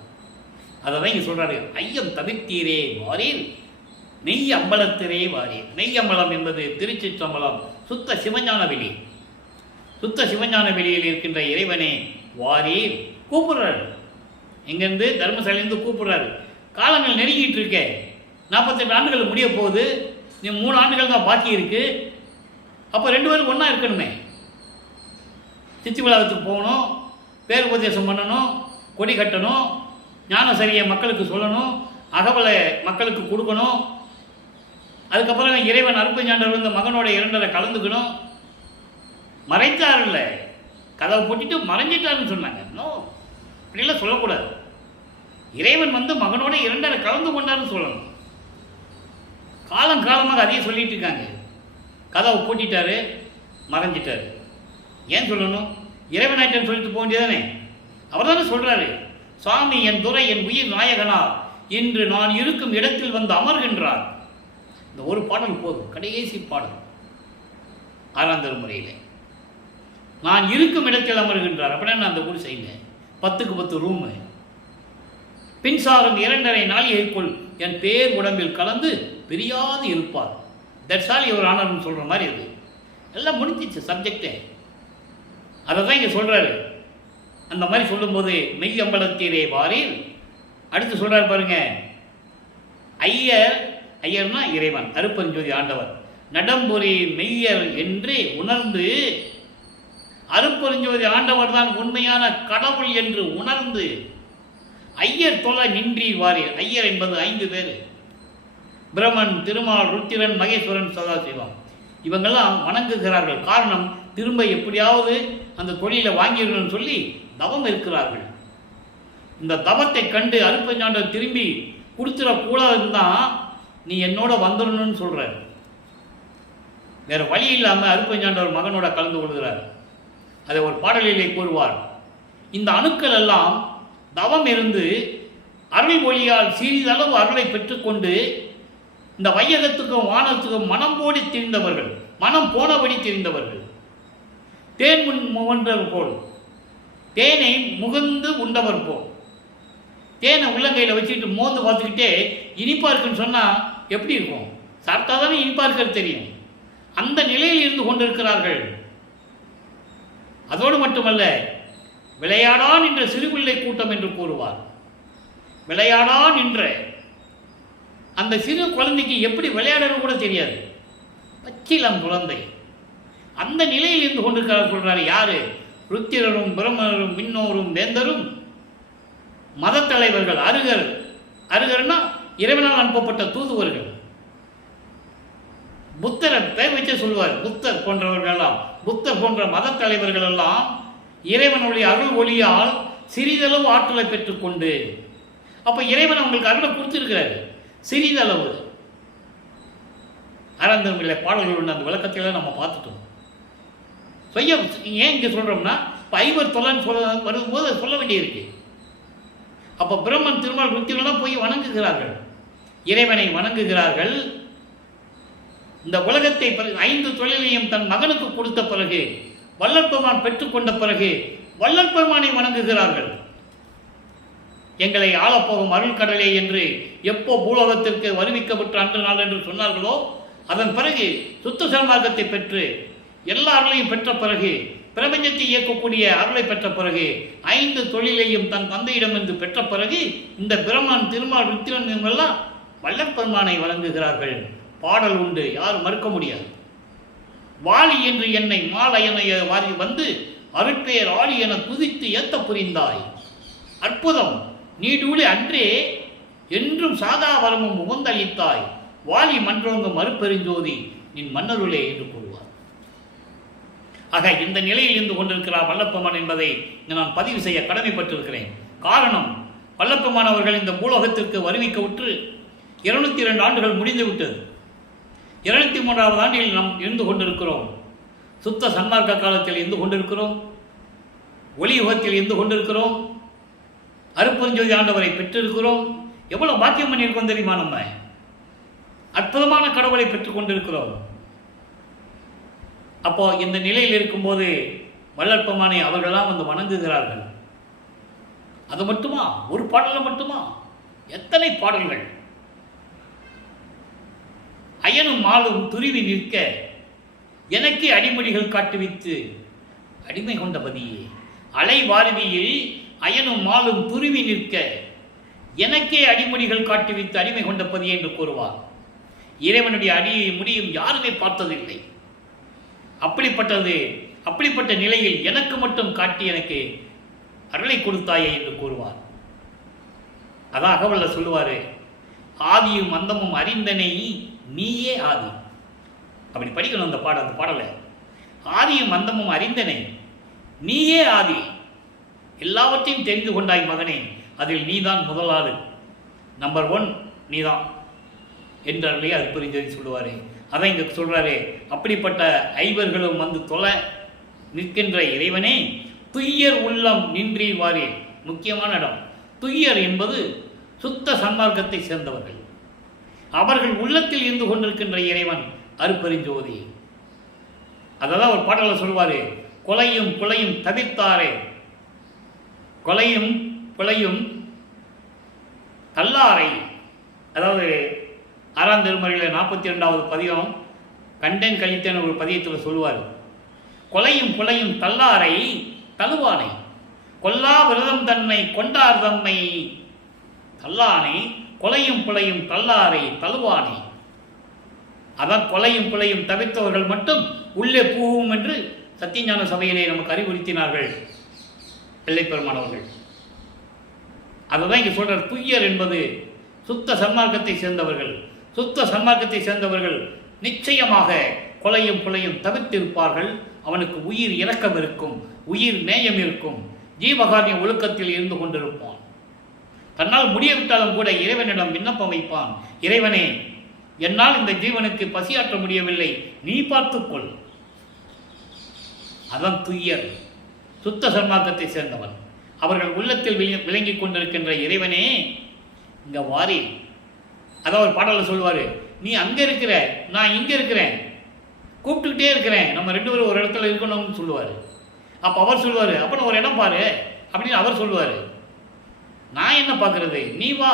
அதை தான் இங்கே சொல்கிறாரு. ஐயம் தவிர்த்தீரே வாரீர், மெய் அம்பலத்திரே வாரீர். மெய் அம்பலம் என்பது திருச்சிற்றம்பலம், சுத்த சிவஞான வெளி. சுத்த சிவஞான வெளியில் இருக்கின்ற இறைவனே வாரீர் கூப்பிடுறார். இங்கேருந்து தர்மசாலையிலேருந்து கூப்பிடுறாரு. காலங்கள் நெருங்கிட்டு இருக்கே, 48 ஆண்டுகள் முடிய போகுது, நீ 3 ஆண்டுகள் தான் பாக்கி இருக்கு. அப்போ 2 பேரும் ஒன்றா இருக்கணுமே. சித்தி விழாவத்துக்கு போகணும், பேர் உபதேசம் பண்ணணும், கொடி கட்டணும், ஞானசரியை மக்களுக்கு சொல்லணும், அகவலை மக்களுக்கு கொடுக்கணும். அதுக்கப்புறம் இறைவன் அருப்பஞ்சாண்டவர் வந்து மகனோட இரண்டரை கலந்துக்கணும். மறைத்தார்ல, கதவை போட்டிட்டு மறைஞ்சிட்டாருன்னு சொன்னாங்க. நோ, அப்படிலாம் சொல்லக்கூடாது. இறைவன் வந்து மகனோட இரண்டரை கலந்து கொண்டாருன்னு சொல்லணும். காலமாக அதையே சொல்லிட்டு இருக்காங்க. கதவை பூட்டிட்டாரு, மறைஞ்சிட்டாரு. ஏன் சொல்லணும்? இறைவனாயிட்டன்னு சொல்லிட்டு போக வேண்டியதானே. அவர் தானே சொல்றாரு, சுவாமி என் துறை என் உயிர் நாயகனா இன்று நான் இருக்கும் இடத்தில் வந்து அமர்கின்றார். இந்த ஒரு பாடல் போதும், கடைசி பாடல் 6ஆம் திருமுறையில் நான் இருக்கும் இடத்தில் அமர்கின்றார். அப்படின்னா அந்த ஊர் செய்யல 10க்கு 10 ரூமு, பின்சாரம் 2.5 நாளிகைக்குள் என் பேர் உடம்பில் கலந்து பிரியாது இருப்பார். தட்ஸ் ஆல் யுவர் ஆனர்னு சொல்கிற மாதிரி அது எல்லாம் முடிஞ்சிச்சு சப்ஜெக்டே. அதை தான் இங்கே சொல்கிறாரு. அந்த மாதிரி சொல்லும்போது மெய் அம்பலத்தீரே வாரில் அடுத்து சொல்கிறார் பாருங்க, ஐயர்னா இறைவன் அருப்பஞ்சோதி ஆண்டவர் நடம்பொறி மெய்யர் என்றே உணர்ந்து, அருப்பெருஞ்சோதி ஆண்டவர் தான் உண்மையான கடவுள் என்று உணர்ந்து ஐயர் தொலை நின்றி வாரீர். ஐயர் என்பது 5 பேர், பிரமன், திருமால், ருத்திரன், மகேஸ்வரன், சதாசிவம். இவங்கெல்லாம் வணங்குகிறார்கள். காரணம், திரும்ப எப்படியாவது அந்த தொழிலை வாங்கிடணும்னு சொல்லி தவம் இருக்கிறார்கள். இந்த தவத்தை கண்டு அருப்பஞ்சாண்டவர் திரும்பி கொடுத்துடக்கூடாதுன்னா நீ என்னோட வந்துடணும்னு சொல்கிறார். வேற வழி இல்லாமல் அருப்பஞ்சாண்டவர் மகனோட கலந்து கொள்கிறார். அதை ஒரு பாடலிலே கூறுவார். இந்த அணுக்கள் எல்லாம் தவம் இருந்து அருள் ஒளியால் சிறிதளவு அருளை பெற்றுக்கொண்டு இந்த வையகத்துக்கும் வானத்துக்கும் மனம் போடி திரிந்தவர்கள், மனம் போனபடி திரிந்தவர்கள். தேன் முகன்றவர் போல், தேனை முகந்து உண்டவர் போல். தேனை உள்ளங்கையில் வச்சுக்கிட்டு மோந்து பார்த்துக்கிட்டே இனிப்பா இருக்குன்னு சொன்னால் எப்படி இருக்கும்? சாப்பிட்டா தானே இனிப்பா இருக்கிறது தெரியும். அந்த நிலையில் இருந்து கொண்டிருக்கிறார்கள். அதோடு மட்டுமல்ல, விளையாடான் என்ற சிறுபிள்ளை கூட்டம் என்று கூறுவார். விளையாடான் என்ற அந்த சிறு குழந்தைக்கு எப்படி விளையாடணும் கூட தெரியாது, பச்சிலம் குழந்தை. அந்த நிலையில் இருந்து கொண்டிருக்கிறார். சொல்றாரு யாரு? ருத்திரரும் பிரம்மரும் விண்ணோரும் வேந்தரும் மத தலைவர்கள், அருகர்னா இறைவனால் அனுப்பப்பட்ட தூதுவர்கள். புத்தரை பெயர் வச்சே சொல்லுவார். புத்தர் போன்றவர்களெல்லாம், புத்தர் போன்ற மத தலைவர்கள் எல்லாம் இறைவனுடைய அருள் ஒளியால் சிறிதளவு ஆற்றலை பெற்றுக்கொண்டு, அப்ப இறைவன் அவங்களுக்கு அருளை கொடுத்திருக்கிறார் சிறிதளவு. ஆரந்தமில்லை பாடல்கள் உண்டு, அந்த விளக்கத்தையெல்லாம் நம்ம பார்த்துட்டோம். ஏன் இங்கே சொல்றோம்னா, ஐவர் தொலன் வரும்போது அதை சொல்ல வேண்டியிருக்கு. அப்போ பிரம்மன், திருமால், ருத்திரெல்லாம் போய் வணங்குகிறார்கள், இறைவனை வணங்குகிறார்கள். இந்த உலகத்தை 5 தொழிலையும் தன் மகனுக்கு கொடுத்த பிறகு, வள்ளற்பெருமான் பெற்றுக்கொண்ட பிறகு வள்ளற்பெருமானை வணங்குகிறார்கள். எங்களை ஆளப்போகும் அருள் கடலே என்று எப்போ பூலோகத்திற்கு வருவிக்கப்பட்ட அன்று நாள் என்று சொன்னார்களோ, அதன் பிறகு சுத்த சன்மார்க்கத்தை பெற்று எல்லா அருளையும் பெற்ற பிறகு, பிரபஞ்சத்தை இயக்கக்கூடிய அருளை பெற்ற பிறகு, 5 தொழிலையும் தன் தந்தையிடமிருந்து பெற்ற பிறகு, இந்த பிரம்மன், திருமால், ருத்திரன் இவங்கெல்லாம் வள்ளற்பெருமானை வழங்குகிறார்கள். பாடல் உண்டு, யாரும் மறுக்க முடியாது. வாலி என்று என்னை மாலையனைய வாரி வந்து அருட்பெயர் ஆளி என துதித்து ஏத்த புரிந்தாய். அற்புதம், நீடூழி அன்றே என்றும் சாதாவரமும் உகந்தளித்தாய். வாலி மன்றோங்க மறுபெருஞ்சோதி நின் மன்னருளே என்று கூறுவார். ஆக இந்த நிலையில் இருந்து கொண்டிருக்கிறார் வல்லப்பெருமான் என்பதை நான் பதிவு செய்ய கடமைப்பட்டிருக்கிறேன். காரணம், வல்லப்பெருமான் அவர்கள் இந்த பூலோகத்திற்கு வருவிக்க உற்று 202 ஆண்டுகள் முடிந்துவிட்டது. 203வது ஆண்டில் நாம் இருந்து கொண்டிருக்கிறோம். சுத்த சன்மார்க்க காலத்தில் இருந்து கொண்டிருக்கிறோம். ஒளி யுகத்தில் இருந்து கொண்டிருக்கிறோம். அருப்பெருஞ்சோதி ஆண்டவரை பெற்றிருக்கிறோம். எவ்வளவு பாக்கியம் பண்ணியிருக்கோம் தெரியுமா? நம்ம அற்புதமான கடவுளை பெற்றுக் கொண்டிருக்கிறோம். அப்போ இந்த நிலையில் இருக்கும்போது வள்ளற்பெருமானை அவர்களெல்லாம் வந்து வணங்குகிறார்கள். அது மட்டுமா? ஒரு பாடல மட்டுமா? எத்தனை பாடல்கள்! அயனும் மாலும் துருவி நிற்க எனக்கே அடிமொழிகள் காட்டுவித்து அடிமை கொண்ட பதியே, அலை வாரதியில் அயனும் மாலும் துருவி நிற்க எனக்கே அடிமுடிகள் காட்டி வைத்து அடிமை கொண்ட பதி என்று கூறுவார். இறைவனுடைய அடியை முடியும் யாருமே பார்த்ததில்லை. அப்படிப்பட்ட நிலையில் எனக்கு மட்டும் காட்டி எனக்கு அருளை கொடுத்தாயே என்று கூறுவார். அதான் அகவல்ல சொல்லுவாரு, ஆதியும் அந்தமும் அறிந்தனை நீயே ஆதி. அப்படி படிக்கணும் அந்த பாடலை. ஆதியும் அந்தமும் அறிந்தனை நீயே ஆதி, எல்லாவற்றையும் தெரிந்து கொண்டாய் மகனே, அதில் நீதான் முதலாளு, நம்பர் 1 நீதான் என்றாலே அது புரிஞ்சதை சொல்லுவாரு. அதான் இங்க சொல்றாரு, அப்படிப்பட்ட ஐவர்களும் வந்து தொலை நிற்கின்ற இறைவனே துய்யர் உள்ளம் நின்றி வாரே. முக்கியமான இடம். துய்யர் என்பது சுத்த சன்மார்க்கத்தை சேர்ந்தவர்கள். அவர்கள் உள்ளத்தில் இருந்து கொண்டிருக்கின்ற இறைவன் அருப்பெருஞ்சோதி. அதெல்லாம் ஒரு பாடல சொல்வாரு, கொலையும் குலையும் தவிர்த்தாரே, கொலையும் குலையும் கல்லாரை. அதாவது 6ஆம் திருமுறையில் 42வது பதிகம் கண்டேன் கழித்தேன் ஒரு பதியத்தில் சொல்லுவார், கொலையும் குலையும் தல்லாரை தழுவானை கொல்லா விரதம் தன்னை கொண்டார் தம்மை தல்லானை கொலையும் குலையும் தல்லாரை தழுவானை. அதான் கொலையும் குலையும் தவிர்த்தவர்கள் மட்டும் உள்ளே பூவும் என்று சத்தியஞான சபையிலே நமக்கு அறிவுறுத்தினார்கள் பிள்ளைப்பெருமானவர்கள். அதுதான் இங்கே சொல்றார், துய்யர் என்பது சுத்த சன்மார்க்கத்தை சேர்ந்தவர்கள். சுத்த சன்மார்க்கத்தை சேர்ந்தவர்கள் நிச்சயமாக கொலையும் குலையும் தவிர்த்திருப்பார்கள். அவனுக்கு உயிர் இரக்கம் இருக்கும், உயிர் நேயம் இருக்கும், ஜீவகாரிய ஒழுக்கத்தில் இருந்து கொண்டிருப்பான். தன்னால் முடியவிட்டாலும் கூட இறைவனிடம் விண்ணப்பம் வைப்பான், இறைவனே என்னால் இந்த ஜீவனுக்கு பசியாற்ற முடியவில்லை, நீ பார்த்துக்கொள். அதான் துய்யர், சுத்த சன்மார்க்கத்தை சேர்ந்தவன். அவர்கள் உள்ளத்தில் விளங்கி கொண்டிருக்கின்ற இறைவனே இங்க வாரி. அதான் ஒரு பாடல சொல்லுவாரு, நீ அங்க இருக்கிற, நான் இங்க இருக்கிறேன், கூப்பிட்டுக்கிட்டே இருக்கிறேன், நம்ம 2 பேரும் ஒரு இடத்துல இருக்கணும்னு சொல்லுவார். அப்போ அவர் சொல்லுவார், அப்போ நான் ஒரு இடம் பாரு அப்படின்னு அவர் சொல்லுவார். நான் என்ன பார்க்கறது, நீ வா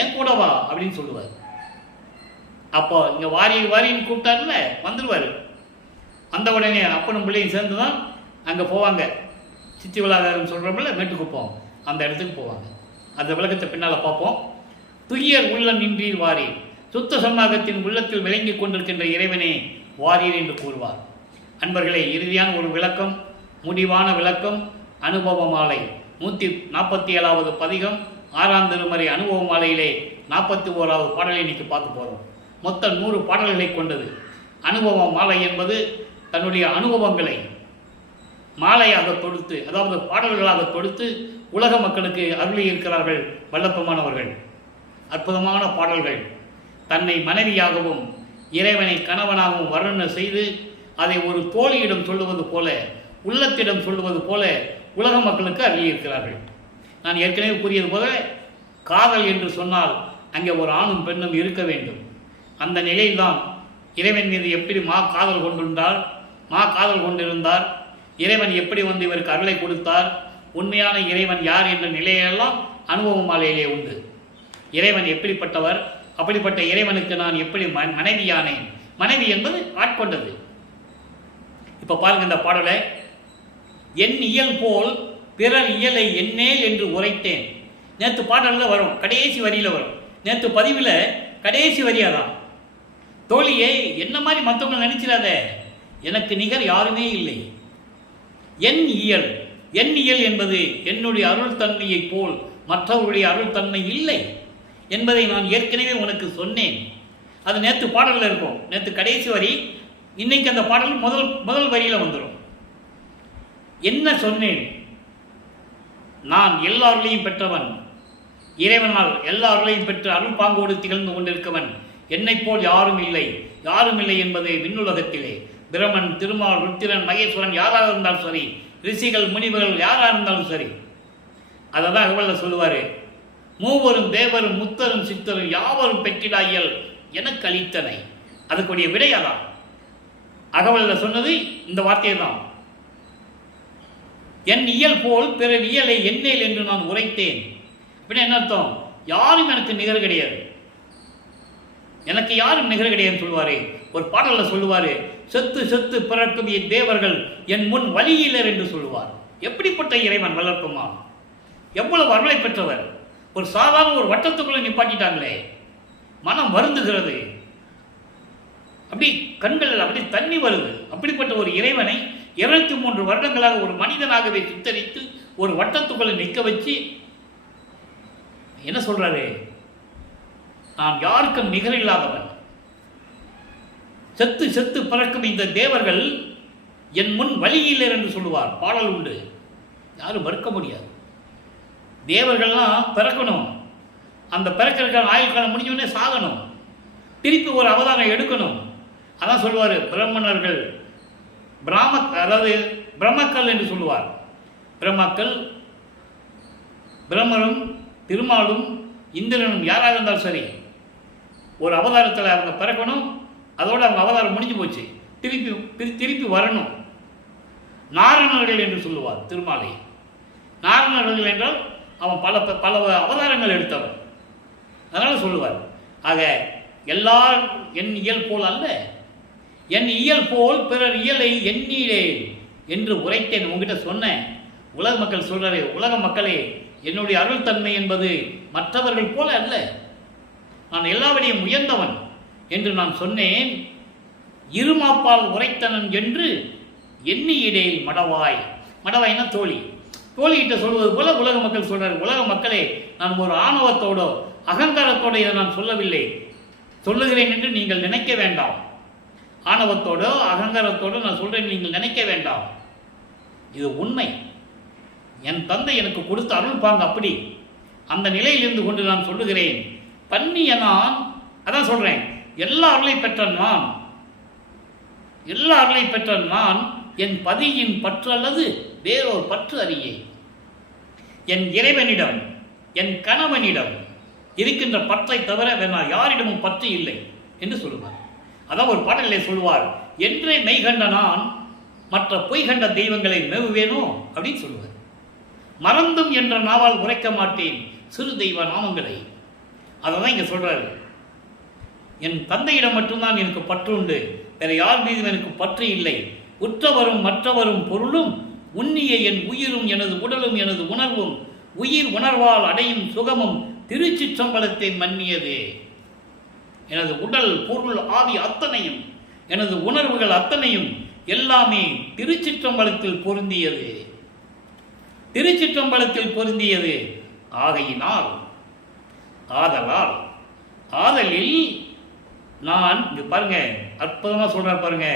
என் கூட வா அப்படின்னு சொல்லுவார். அப்போ இங்கே வாரின்னு கூப்பிட்டாருல வந்துடுவார். அந்த உடனே அப்பனும் பிள்ளையும் சேர்ந்து தான் அங்கே போவாங்க. சித்தி விழாதாரம் சொல்கிறோம்ல, மேட்டுக்குப்போம், அந்த இடத்துக்கு போவாங்க. அந்த விளக்கத்தை பின்னால் பார்ப்போம். துய்யர் உள்ளம் நின்றீர் வாரி, சுத்த சன்மார்க்கத்தின் உள்ளத்தில் விளங்கி கொண்டிருக்கின்ற இறைவனே வாரீர் என்று கூறுவார். அன்பர்களே, இறுதியான ஒரு விளக்கம், முடிவான விளக்கம், அனுபவ மாலை 147வது பதிகம் 6ஆம் திருமுறை அனுபவ மாலையிலே 41வது பாடலை இன்னைக்கு பார்த்து போகிறோம். மொத்தம் 100 பாடல்களை கொண்டது. அனுபவ மாலை என்பது தன்னுடைய அனுபவங்களை மாலையாக தொடுத்து, அதாவது பாடல்களாக தொடுத்து உலக மக்களுக்கு அருளி இருக்கிறார்கள் வல்லப்பமானவர்கள். அற்புதமான பாடல்கள். தன்னை மனைவியாகவும் இறைவனை கணவனாகவும் வர்ணனை செய்து அதை ஒரு தோழியிடம் சொல்லுவது போல, உள்ளத்திடம் சொல்லுவது போல உலக மக்களுக்கு அருளியிருக்கிறார்கள். நான் ஏற்கனவே கூறியது போல, காதல் என்று சொன்னால் அங்கே ஒரு ஆணும் பெண்ணும் இருக்க வேண்டும். அந்த நிலையில்தான் இறைவன் மீது எப்படி காதல் கொண்டிருந்தார், இறைவன் எப்படி வந்து இவருக்கு அருளை கொடுத்தார், உண்மையான இறைவன் யார் என்ற நிலையெல்லாம் அனுபவ மாலையிலே உண்டு. இறைவன் எப்படிப்பட்டவர், அப்படிப்பட்ட இறைவனுக்கு நான் எப்படி மனைவியானேன். மனைவி என்பது ஆட்கொண்டது. இப்போ பாருங்க இந்த பாடலை, என் இயல் போல் பிறர் இயலை என்னேல் என்று உரைத்தேன். நேற்று பாடலில் வரும், கடைசி வரியில் வரும். நேற்று பதிவில் கடைசி வரியாதான், தோழியே என்ன மாதிரி மற்றவங்க நினைச்சிடாத, எனக்கு நிகர் யாருமே இல்லை. என் இயல் என்பது என்னுடைய அருள் தன்மையை போல் மற்றவர்களுடைய அருள் தன்மை இல்லை என்பதை நான் ஏற்கனவே உனக்கு சொன்னேன். அது நேற்று பாடலில் இருக்கும். நேற்று கடைசி வரி, இன்னைக்கு அந்த பாடல் முதல் வரியில் வந்துடும். என்ன சொன்னேன், நான் எல்லாருளையும் பெற்றவன், இறைவனால் எல்லாருளையும் பெற்று அருள் பாங்கோடு திகழ்ந்து கொண்டிருக்கவன், என்னை போல் யாரும் இல்லை என்பதை விண்ணுலகத்திலே பிரமன், திருமால், ருத்திரன், மகேஸ்வரன் யாராக இருந்தாலும் சரி, ரிஷிகள், முனிவர்கள் யாராக இருந்தாலும் சரி, அதை தான் அகவல்ல சொல்லுவார், மூவரும் தேவரும் முத்தரும் சித்தரும் யாவரும் பெற்றிடாயல் எனக்கு அளித்தனை. அதுக்குரிய விடையாதான் அகவல்ல சொன்னது இந்த வார்த்தையை தான். என் இயல் போல் பிறர் இயலை என்னேல் என்று நான் உரைத்தேன். அப்படின்னு என்ன அர்த்தம், யாரும் எனக்கு நிகர் கிடையாது, எனக்கு யாரும் நிகர் கிடையாதுன்னு சொல்லுவாரு. ஒரு பாடல்ல சொல்லுவாரு, செத்து செத்து பிறக்கும் தேவர்கள் என் முன் வழியிலர் என்று சொல்லுவார். எப்படிப்பட்ட இறைவன் வளர்ப்புமான், எவ்வளவு அருளை பெற்றவர். ஒரு சாதாரண ஒரு வட்டத்துக்குள்ள நிப்பாட்டிட்டாங்களே, மனம் வருந்துகிறது. அப்படி கண்கள் அப்படி தண்ணி வருது. அப்படிப்பட்ட ஒரு இறைவனை 203 வருடங்களாக ஒரு மனிதனாகவே சித்தரித்து ஒரு வட்டத்துக்குள்ள நிற்க வச்சு என்ன சொல்றாரு? நான் யாருக்கும் நிகரில்லாதவன், செத்து செத்து பிறக்கும் இந்த தேவர்கள் என் முன் வழியில் என்று சொல்லுவார். பாடல் உண்டு, யாரும் மறுக்க முடியாது. தேவர்கள்லாம் பிறக்கணும், அந்த பிறக்கிறதுக்கான ஆயுள் காலம் முடிஞ்சோடனே சாகணும், திருப்பி ஒரு அவதாரம் எடுக்கணும். அதான் சொல்லுவார், பிராமணர்கள் அதாவது பிரம்மக்கள் என்று சொல்லுவார். பிரம்மக்கள், பிரம்மரும் திருமாலும் இந்திரனும் யாராக இருந்தாலும் சரி, ஒரு அவதாரத்தில் அவங்க பிறக்கணும், அதோடு அவங்க அவதாரம் முடிஞ்சு போச்சு, திருப்பி வரணும். நாரணர்கள் என்று சொல்லுவார் திருமாலை. நாரணர்கள் என்றால் அவன் பல பல அவதாரங்கள் எடுத்தவன், அதனால் சொல்லுவார். ஆக எல்லார் என் இயல் போல் அல்ல, என் இயல் போல் பிறர் இயலை எண்ணீரே என்று உரைத்தேன். உங்ககிட்ட சொன்னேன். உலக மக்கள் சொல்றாரு, உலக மக்களே, என்னுடைய அருள் தன்மை என்பது மற்றவர்கள் போல அல்ல, நான் எல்லாவற்றையும் உயர்ந்தவன் என்று நான் சொன்னேன். இருமாப்பால் உரைத்தனன் என்று எண்ணியிடையில் மடவாய். மடவாய்னா தோழி, தோழிகிட்ட சொல்வது போல உலக மக்கள் சொல்றாரு, உலக மக்களே, நான் ஒரு ஆணவத்தோடோ அகங்காரத்தோட இதை நான் சொல்லவில்லை, சொல்லுகிறேன் என்று நீங்கள் நினைக்க வேண்டாம். ஆணவத்தோடோ அகங்காரத்தோடோ நான் சொல்றேன் நீங்கள் நினைக்க வேண்டாம். இது உண்மை. என் தந்தை எனக்கு கொடுத்த அருள் பாங்க அப்படி, அந்த நிலையிலிருந்து கொண்டு நான் சொல்லுகிறேன். பண்ணிய நான், அதான் சொல்றேன், எல்லா அருளை பெற்ற நான், எல்லா அருளை பெற்ற நான் என் பதியின் பற்று அல்லது வேறொரு பற்று அறியே. என் இறைவனிடம், என் கணவனிடம் இருக்கின்ற பற்றை தவிர வேணா யாரிடமும் பற்று இல்லை என்று சொல்லுவார். அதான் ஒரு பாடலிலே சொல்லுவார், என்றே மெய்கண்ட நான் மற்ற பொய்கண்ட தெய்வங்களை மேவுவேனோ அப்படின்னு சொல்லுவார். மறந்தும் என்ற நாவால் உரைக்க மாட்டேன் சிறு தெய்வ நாமங்களை. அதை தான் இங்கே சொல்றாரு. என் தந்தையிடம் மட்டும்தான் எனக்கு பற்று உண்டு, வேற யார் மீதும் எனக்கு பற்று இல்லை. உற்றவரும் மற்றவரும் பொருளும் உன்னிய என் உயிரும் எனது உடலும் எனது உணர்வும் உயிர் உணர்வால் அடையும் சுகமும் திருச்சிற்றம்பலத்தை மன்னியதே. எனது உடல் பொருள் ஆவி அத்தனையும், எனது உணர்வுகள் அத்தனையும் எல்லாமே திருச்சிற்றம்பலத்தில் பொருந்தியது, திருச்சிற்றம்பலத்தில் பொருந்தியது. ஆகையினால், ஆதலால், ஆதலில் நான், இங்க பாருங்க, அற்புதமா சொல்றார் பாருங்க.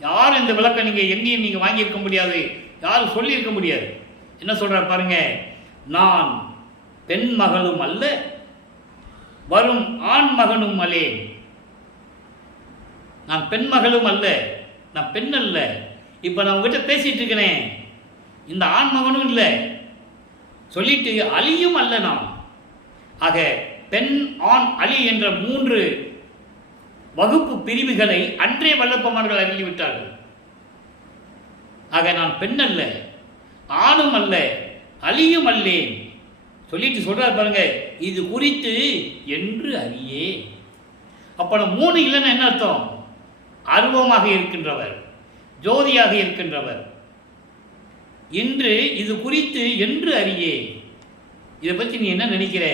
யாரும் இந்த விளக்கம் நீங்க எங்கேயும் நீங்க வாங்கியிருக்க முடியாது, யாரும் சொல்லியிருக்க முடியாது. என்ன சொல்றார் பாருங்க, நான் பெண் மகளும் அல்ல, வரும் ஆண் மகனும் அல்லே. நான் பெண் மகளும் அல்ல, நான் பெண் அல்ல. இப்ப நான் உங்ககிட்ட பேசிட்டு இருக்கிறேன், இந்த ஆண் மகனும் இல்லை, சொல்லிட்டு அலியும் அல்ல நான். ஆக பெண், ஆண், அலி என்ற 3 வகுப்பு பிரிவுகளை அன்றே வல்லப்பமார்கள் அறிவிவிட்டார்கள். ஆக நான் பெண் அல்ல, ஆணும் அல்ல, அலியும் அல்லேன் சொல்லிட்டு சொல்றார் பாருங்க, இது குறித்து என்று அறியே. அப்ப 3 இல்லைன்னா என்ன அர்த்தம்? அருவமாக இருக்கின்றவர், ஜோதியாக இருக்கின்றவர். இன்று இது குறித்து என்று அறியே. இதை பற்றி நீ என்ன நினைக்கிற?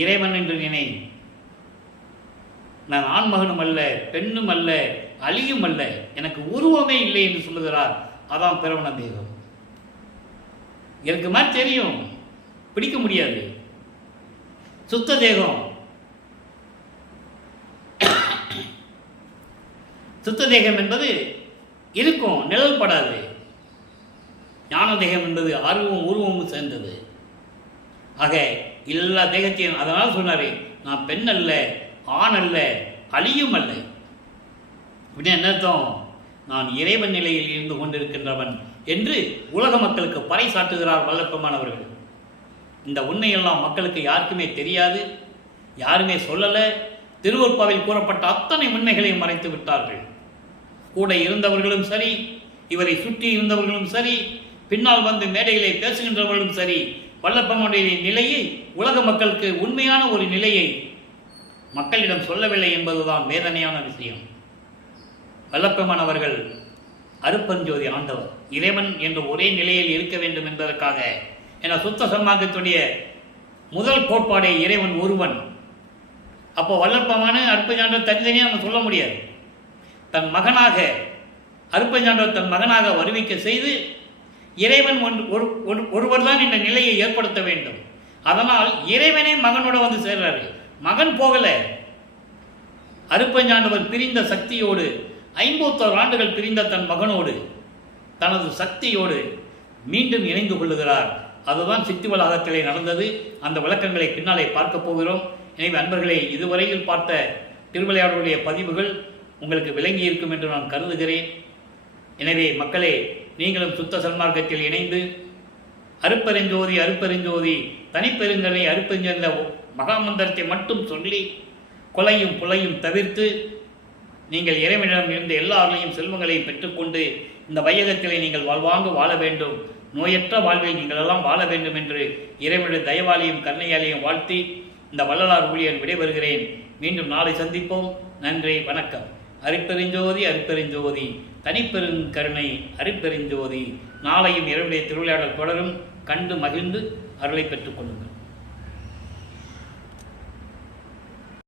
இறைவன் என்று நினை. நான் ஆண்மகனும் அல்ல, பெண்ணும் அல்ல, அழியும் அல்ல, எனக்கு உருவமே இல்லை என்று சொல்லுகிறார். அதான் பிரவண தேகம். எனக்கு மாதிரி தெரியும், பிடிக்க முடியாது. சுத்த தேகம், சுத்த தேகம் என்பது இருக்கும், நிழல் படாது. ஞான தேகம் என்பது அறிவும் உருவமும் சேர்ந்தது. ஆக எல்லா தேகத்தையும், அதனால் சொன்னாரு, நான் பெண் அல்ல, ஆண் அல்ல, அழியும் அல்ல. அப்படின்னா என்ன அர்த்தம்? நான் இறைவன் நிலையில் இருந்து கொண்டிருக்கின்றவன் என்று உலக மக்களுக்கு பறைசாட்டுகிறார் வல்லப்பமானவர்கள். இந்த உண்மையெல்லாம் மக்களுக்கு யாருக்குமே தெரியாது, யாருமே சொல்லலை. திருவருட்பாவில் கூறப்பட்ட அத்தனை உண்மைகளையும் மறைத்து விட்டார்கள். கூட இருந்தவர்களும் சரி, இவரை சுற்றி இருந்தவர்களும் சரி, பின்னால் வந்து மேடையிலே பேசுகின்றவர்களும் சரி, வல்லப்பனுடைய நிலையை, உலக மக்களுக்கு உண்மையான ஒரு நிலையை மக்களிடம் சொல்லவில்லை என்பதுதான் வேதனையான விஷயம். வல்லப்பமானவர்கள் அருப்பஞ்சோதி ஆண்டவர், இறைவன் என்ற ஒரே நிலையில் இருக்க வேண்டும் என்பதற்காக என சுத்த சன்மார்க்கத்துடைய முதல் கோட்பாடே இறைவன் ஒருவன். அப்போ வல்லற்பமான அருட்பெருஞ்சாண்டவர் தனித்தனியாக நம்ம சொல்ல முடியாது. தன் மகனாக அருட்பெருஞ்சாண்டவர் தன் மகனாக வருவிக்க செய்து இறைவன் ஒருவர் தான் இந்த நிலையை ஏற்படுத்த வேண்டும். அதனால் இறைவனே மகனோட வந்து சேர்றாரு. மகன் போகல, அருட்பெருஞ்சாண்டவர் பிரிந்த சக்தியோடு 51 ஆண்டுகள் பிரிந்த தன் மகனோடு தனது சக்தியோடு மீண்டும் இணைந்து கொள்ளுகிறார். அதுதான் சித்தி வளாகத்திலே நடந்தது. அந்த விளக்கங்களை பின்னாலே பார்க்க போகிறோம். எனவே அன்பர்களே, இதுவரையில் பார்த்த திருவிளையாடலுடைய பதிவுகள் உங்களுக்கு விளங்கி இருக்கும் என்று நான் கருதுகிறேன். எனவே மக்களே, நீங்களும் சுத்த சன்மார்க்கத்தில் இணைந்து அருட்பெருஞ்சோதி அருட்பெருஞ்சோதி தனிப்பெருங்கனை அருட்பெருஞ்சென்ற மகாமந்திரத்தை மட்டும் சொல்லி கொலையும் புலையும் தவிர்த்து நீங்கள் இறைவனிடம் இருந்து எல்லா அருளையும் செல்வங்களையும் பெற்றுக்கொண்டு இந்த வையகத்திலே நீங்கள் வாழ்வாங்கு வாழ வேண்டும், நோயற்ற வாழ்வில் நீங்கள் எல்லாம் வாழ வேண்டும் என்று இறைவனுடைய தயவாலையும் கருணையாலையும் வாழ்த்தி இந்த வள்ளலார் ஊழியன் விடைபெறுகிறேன். மீண்டும் நாளை சந்திப்போம். நன்றி, வணக்கம். அருட்பெருஞ்சோதி அருட்பெருஞ்சோதி தனிப்பெருங்கருணை அருட்பெருஞ்சோதி. நாளையும் இறைவனுடைய திருவிளையாடல் தொடரும். கண்டு மகிழ்ந்து அருளை பெற்றுக் கொள்ளுங்கள்.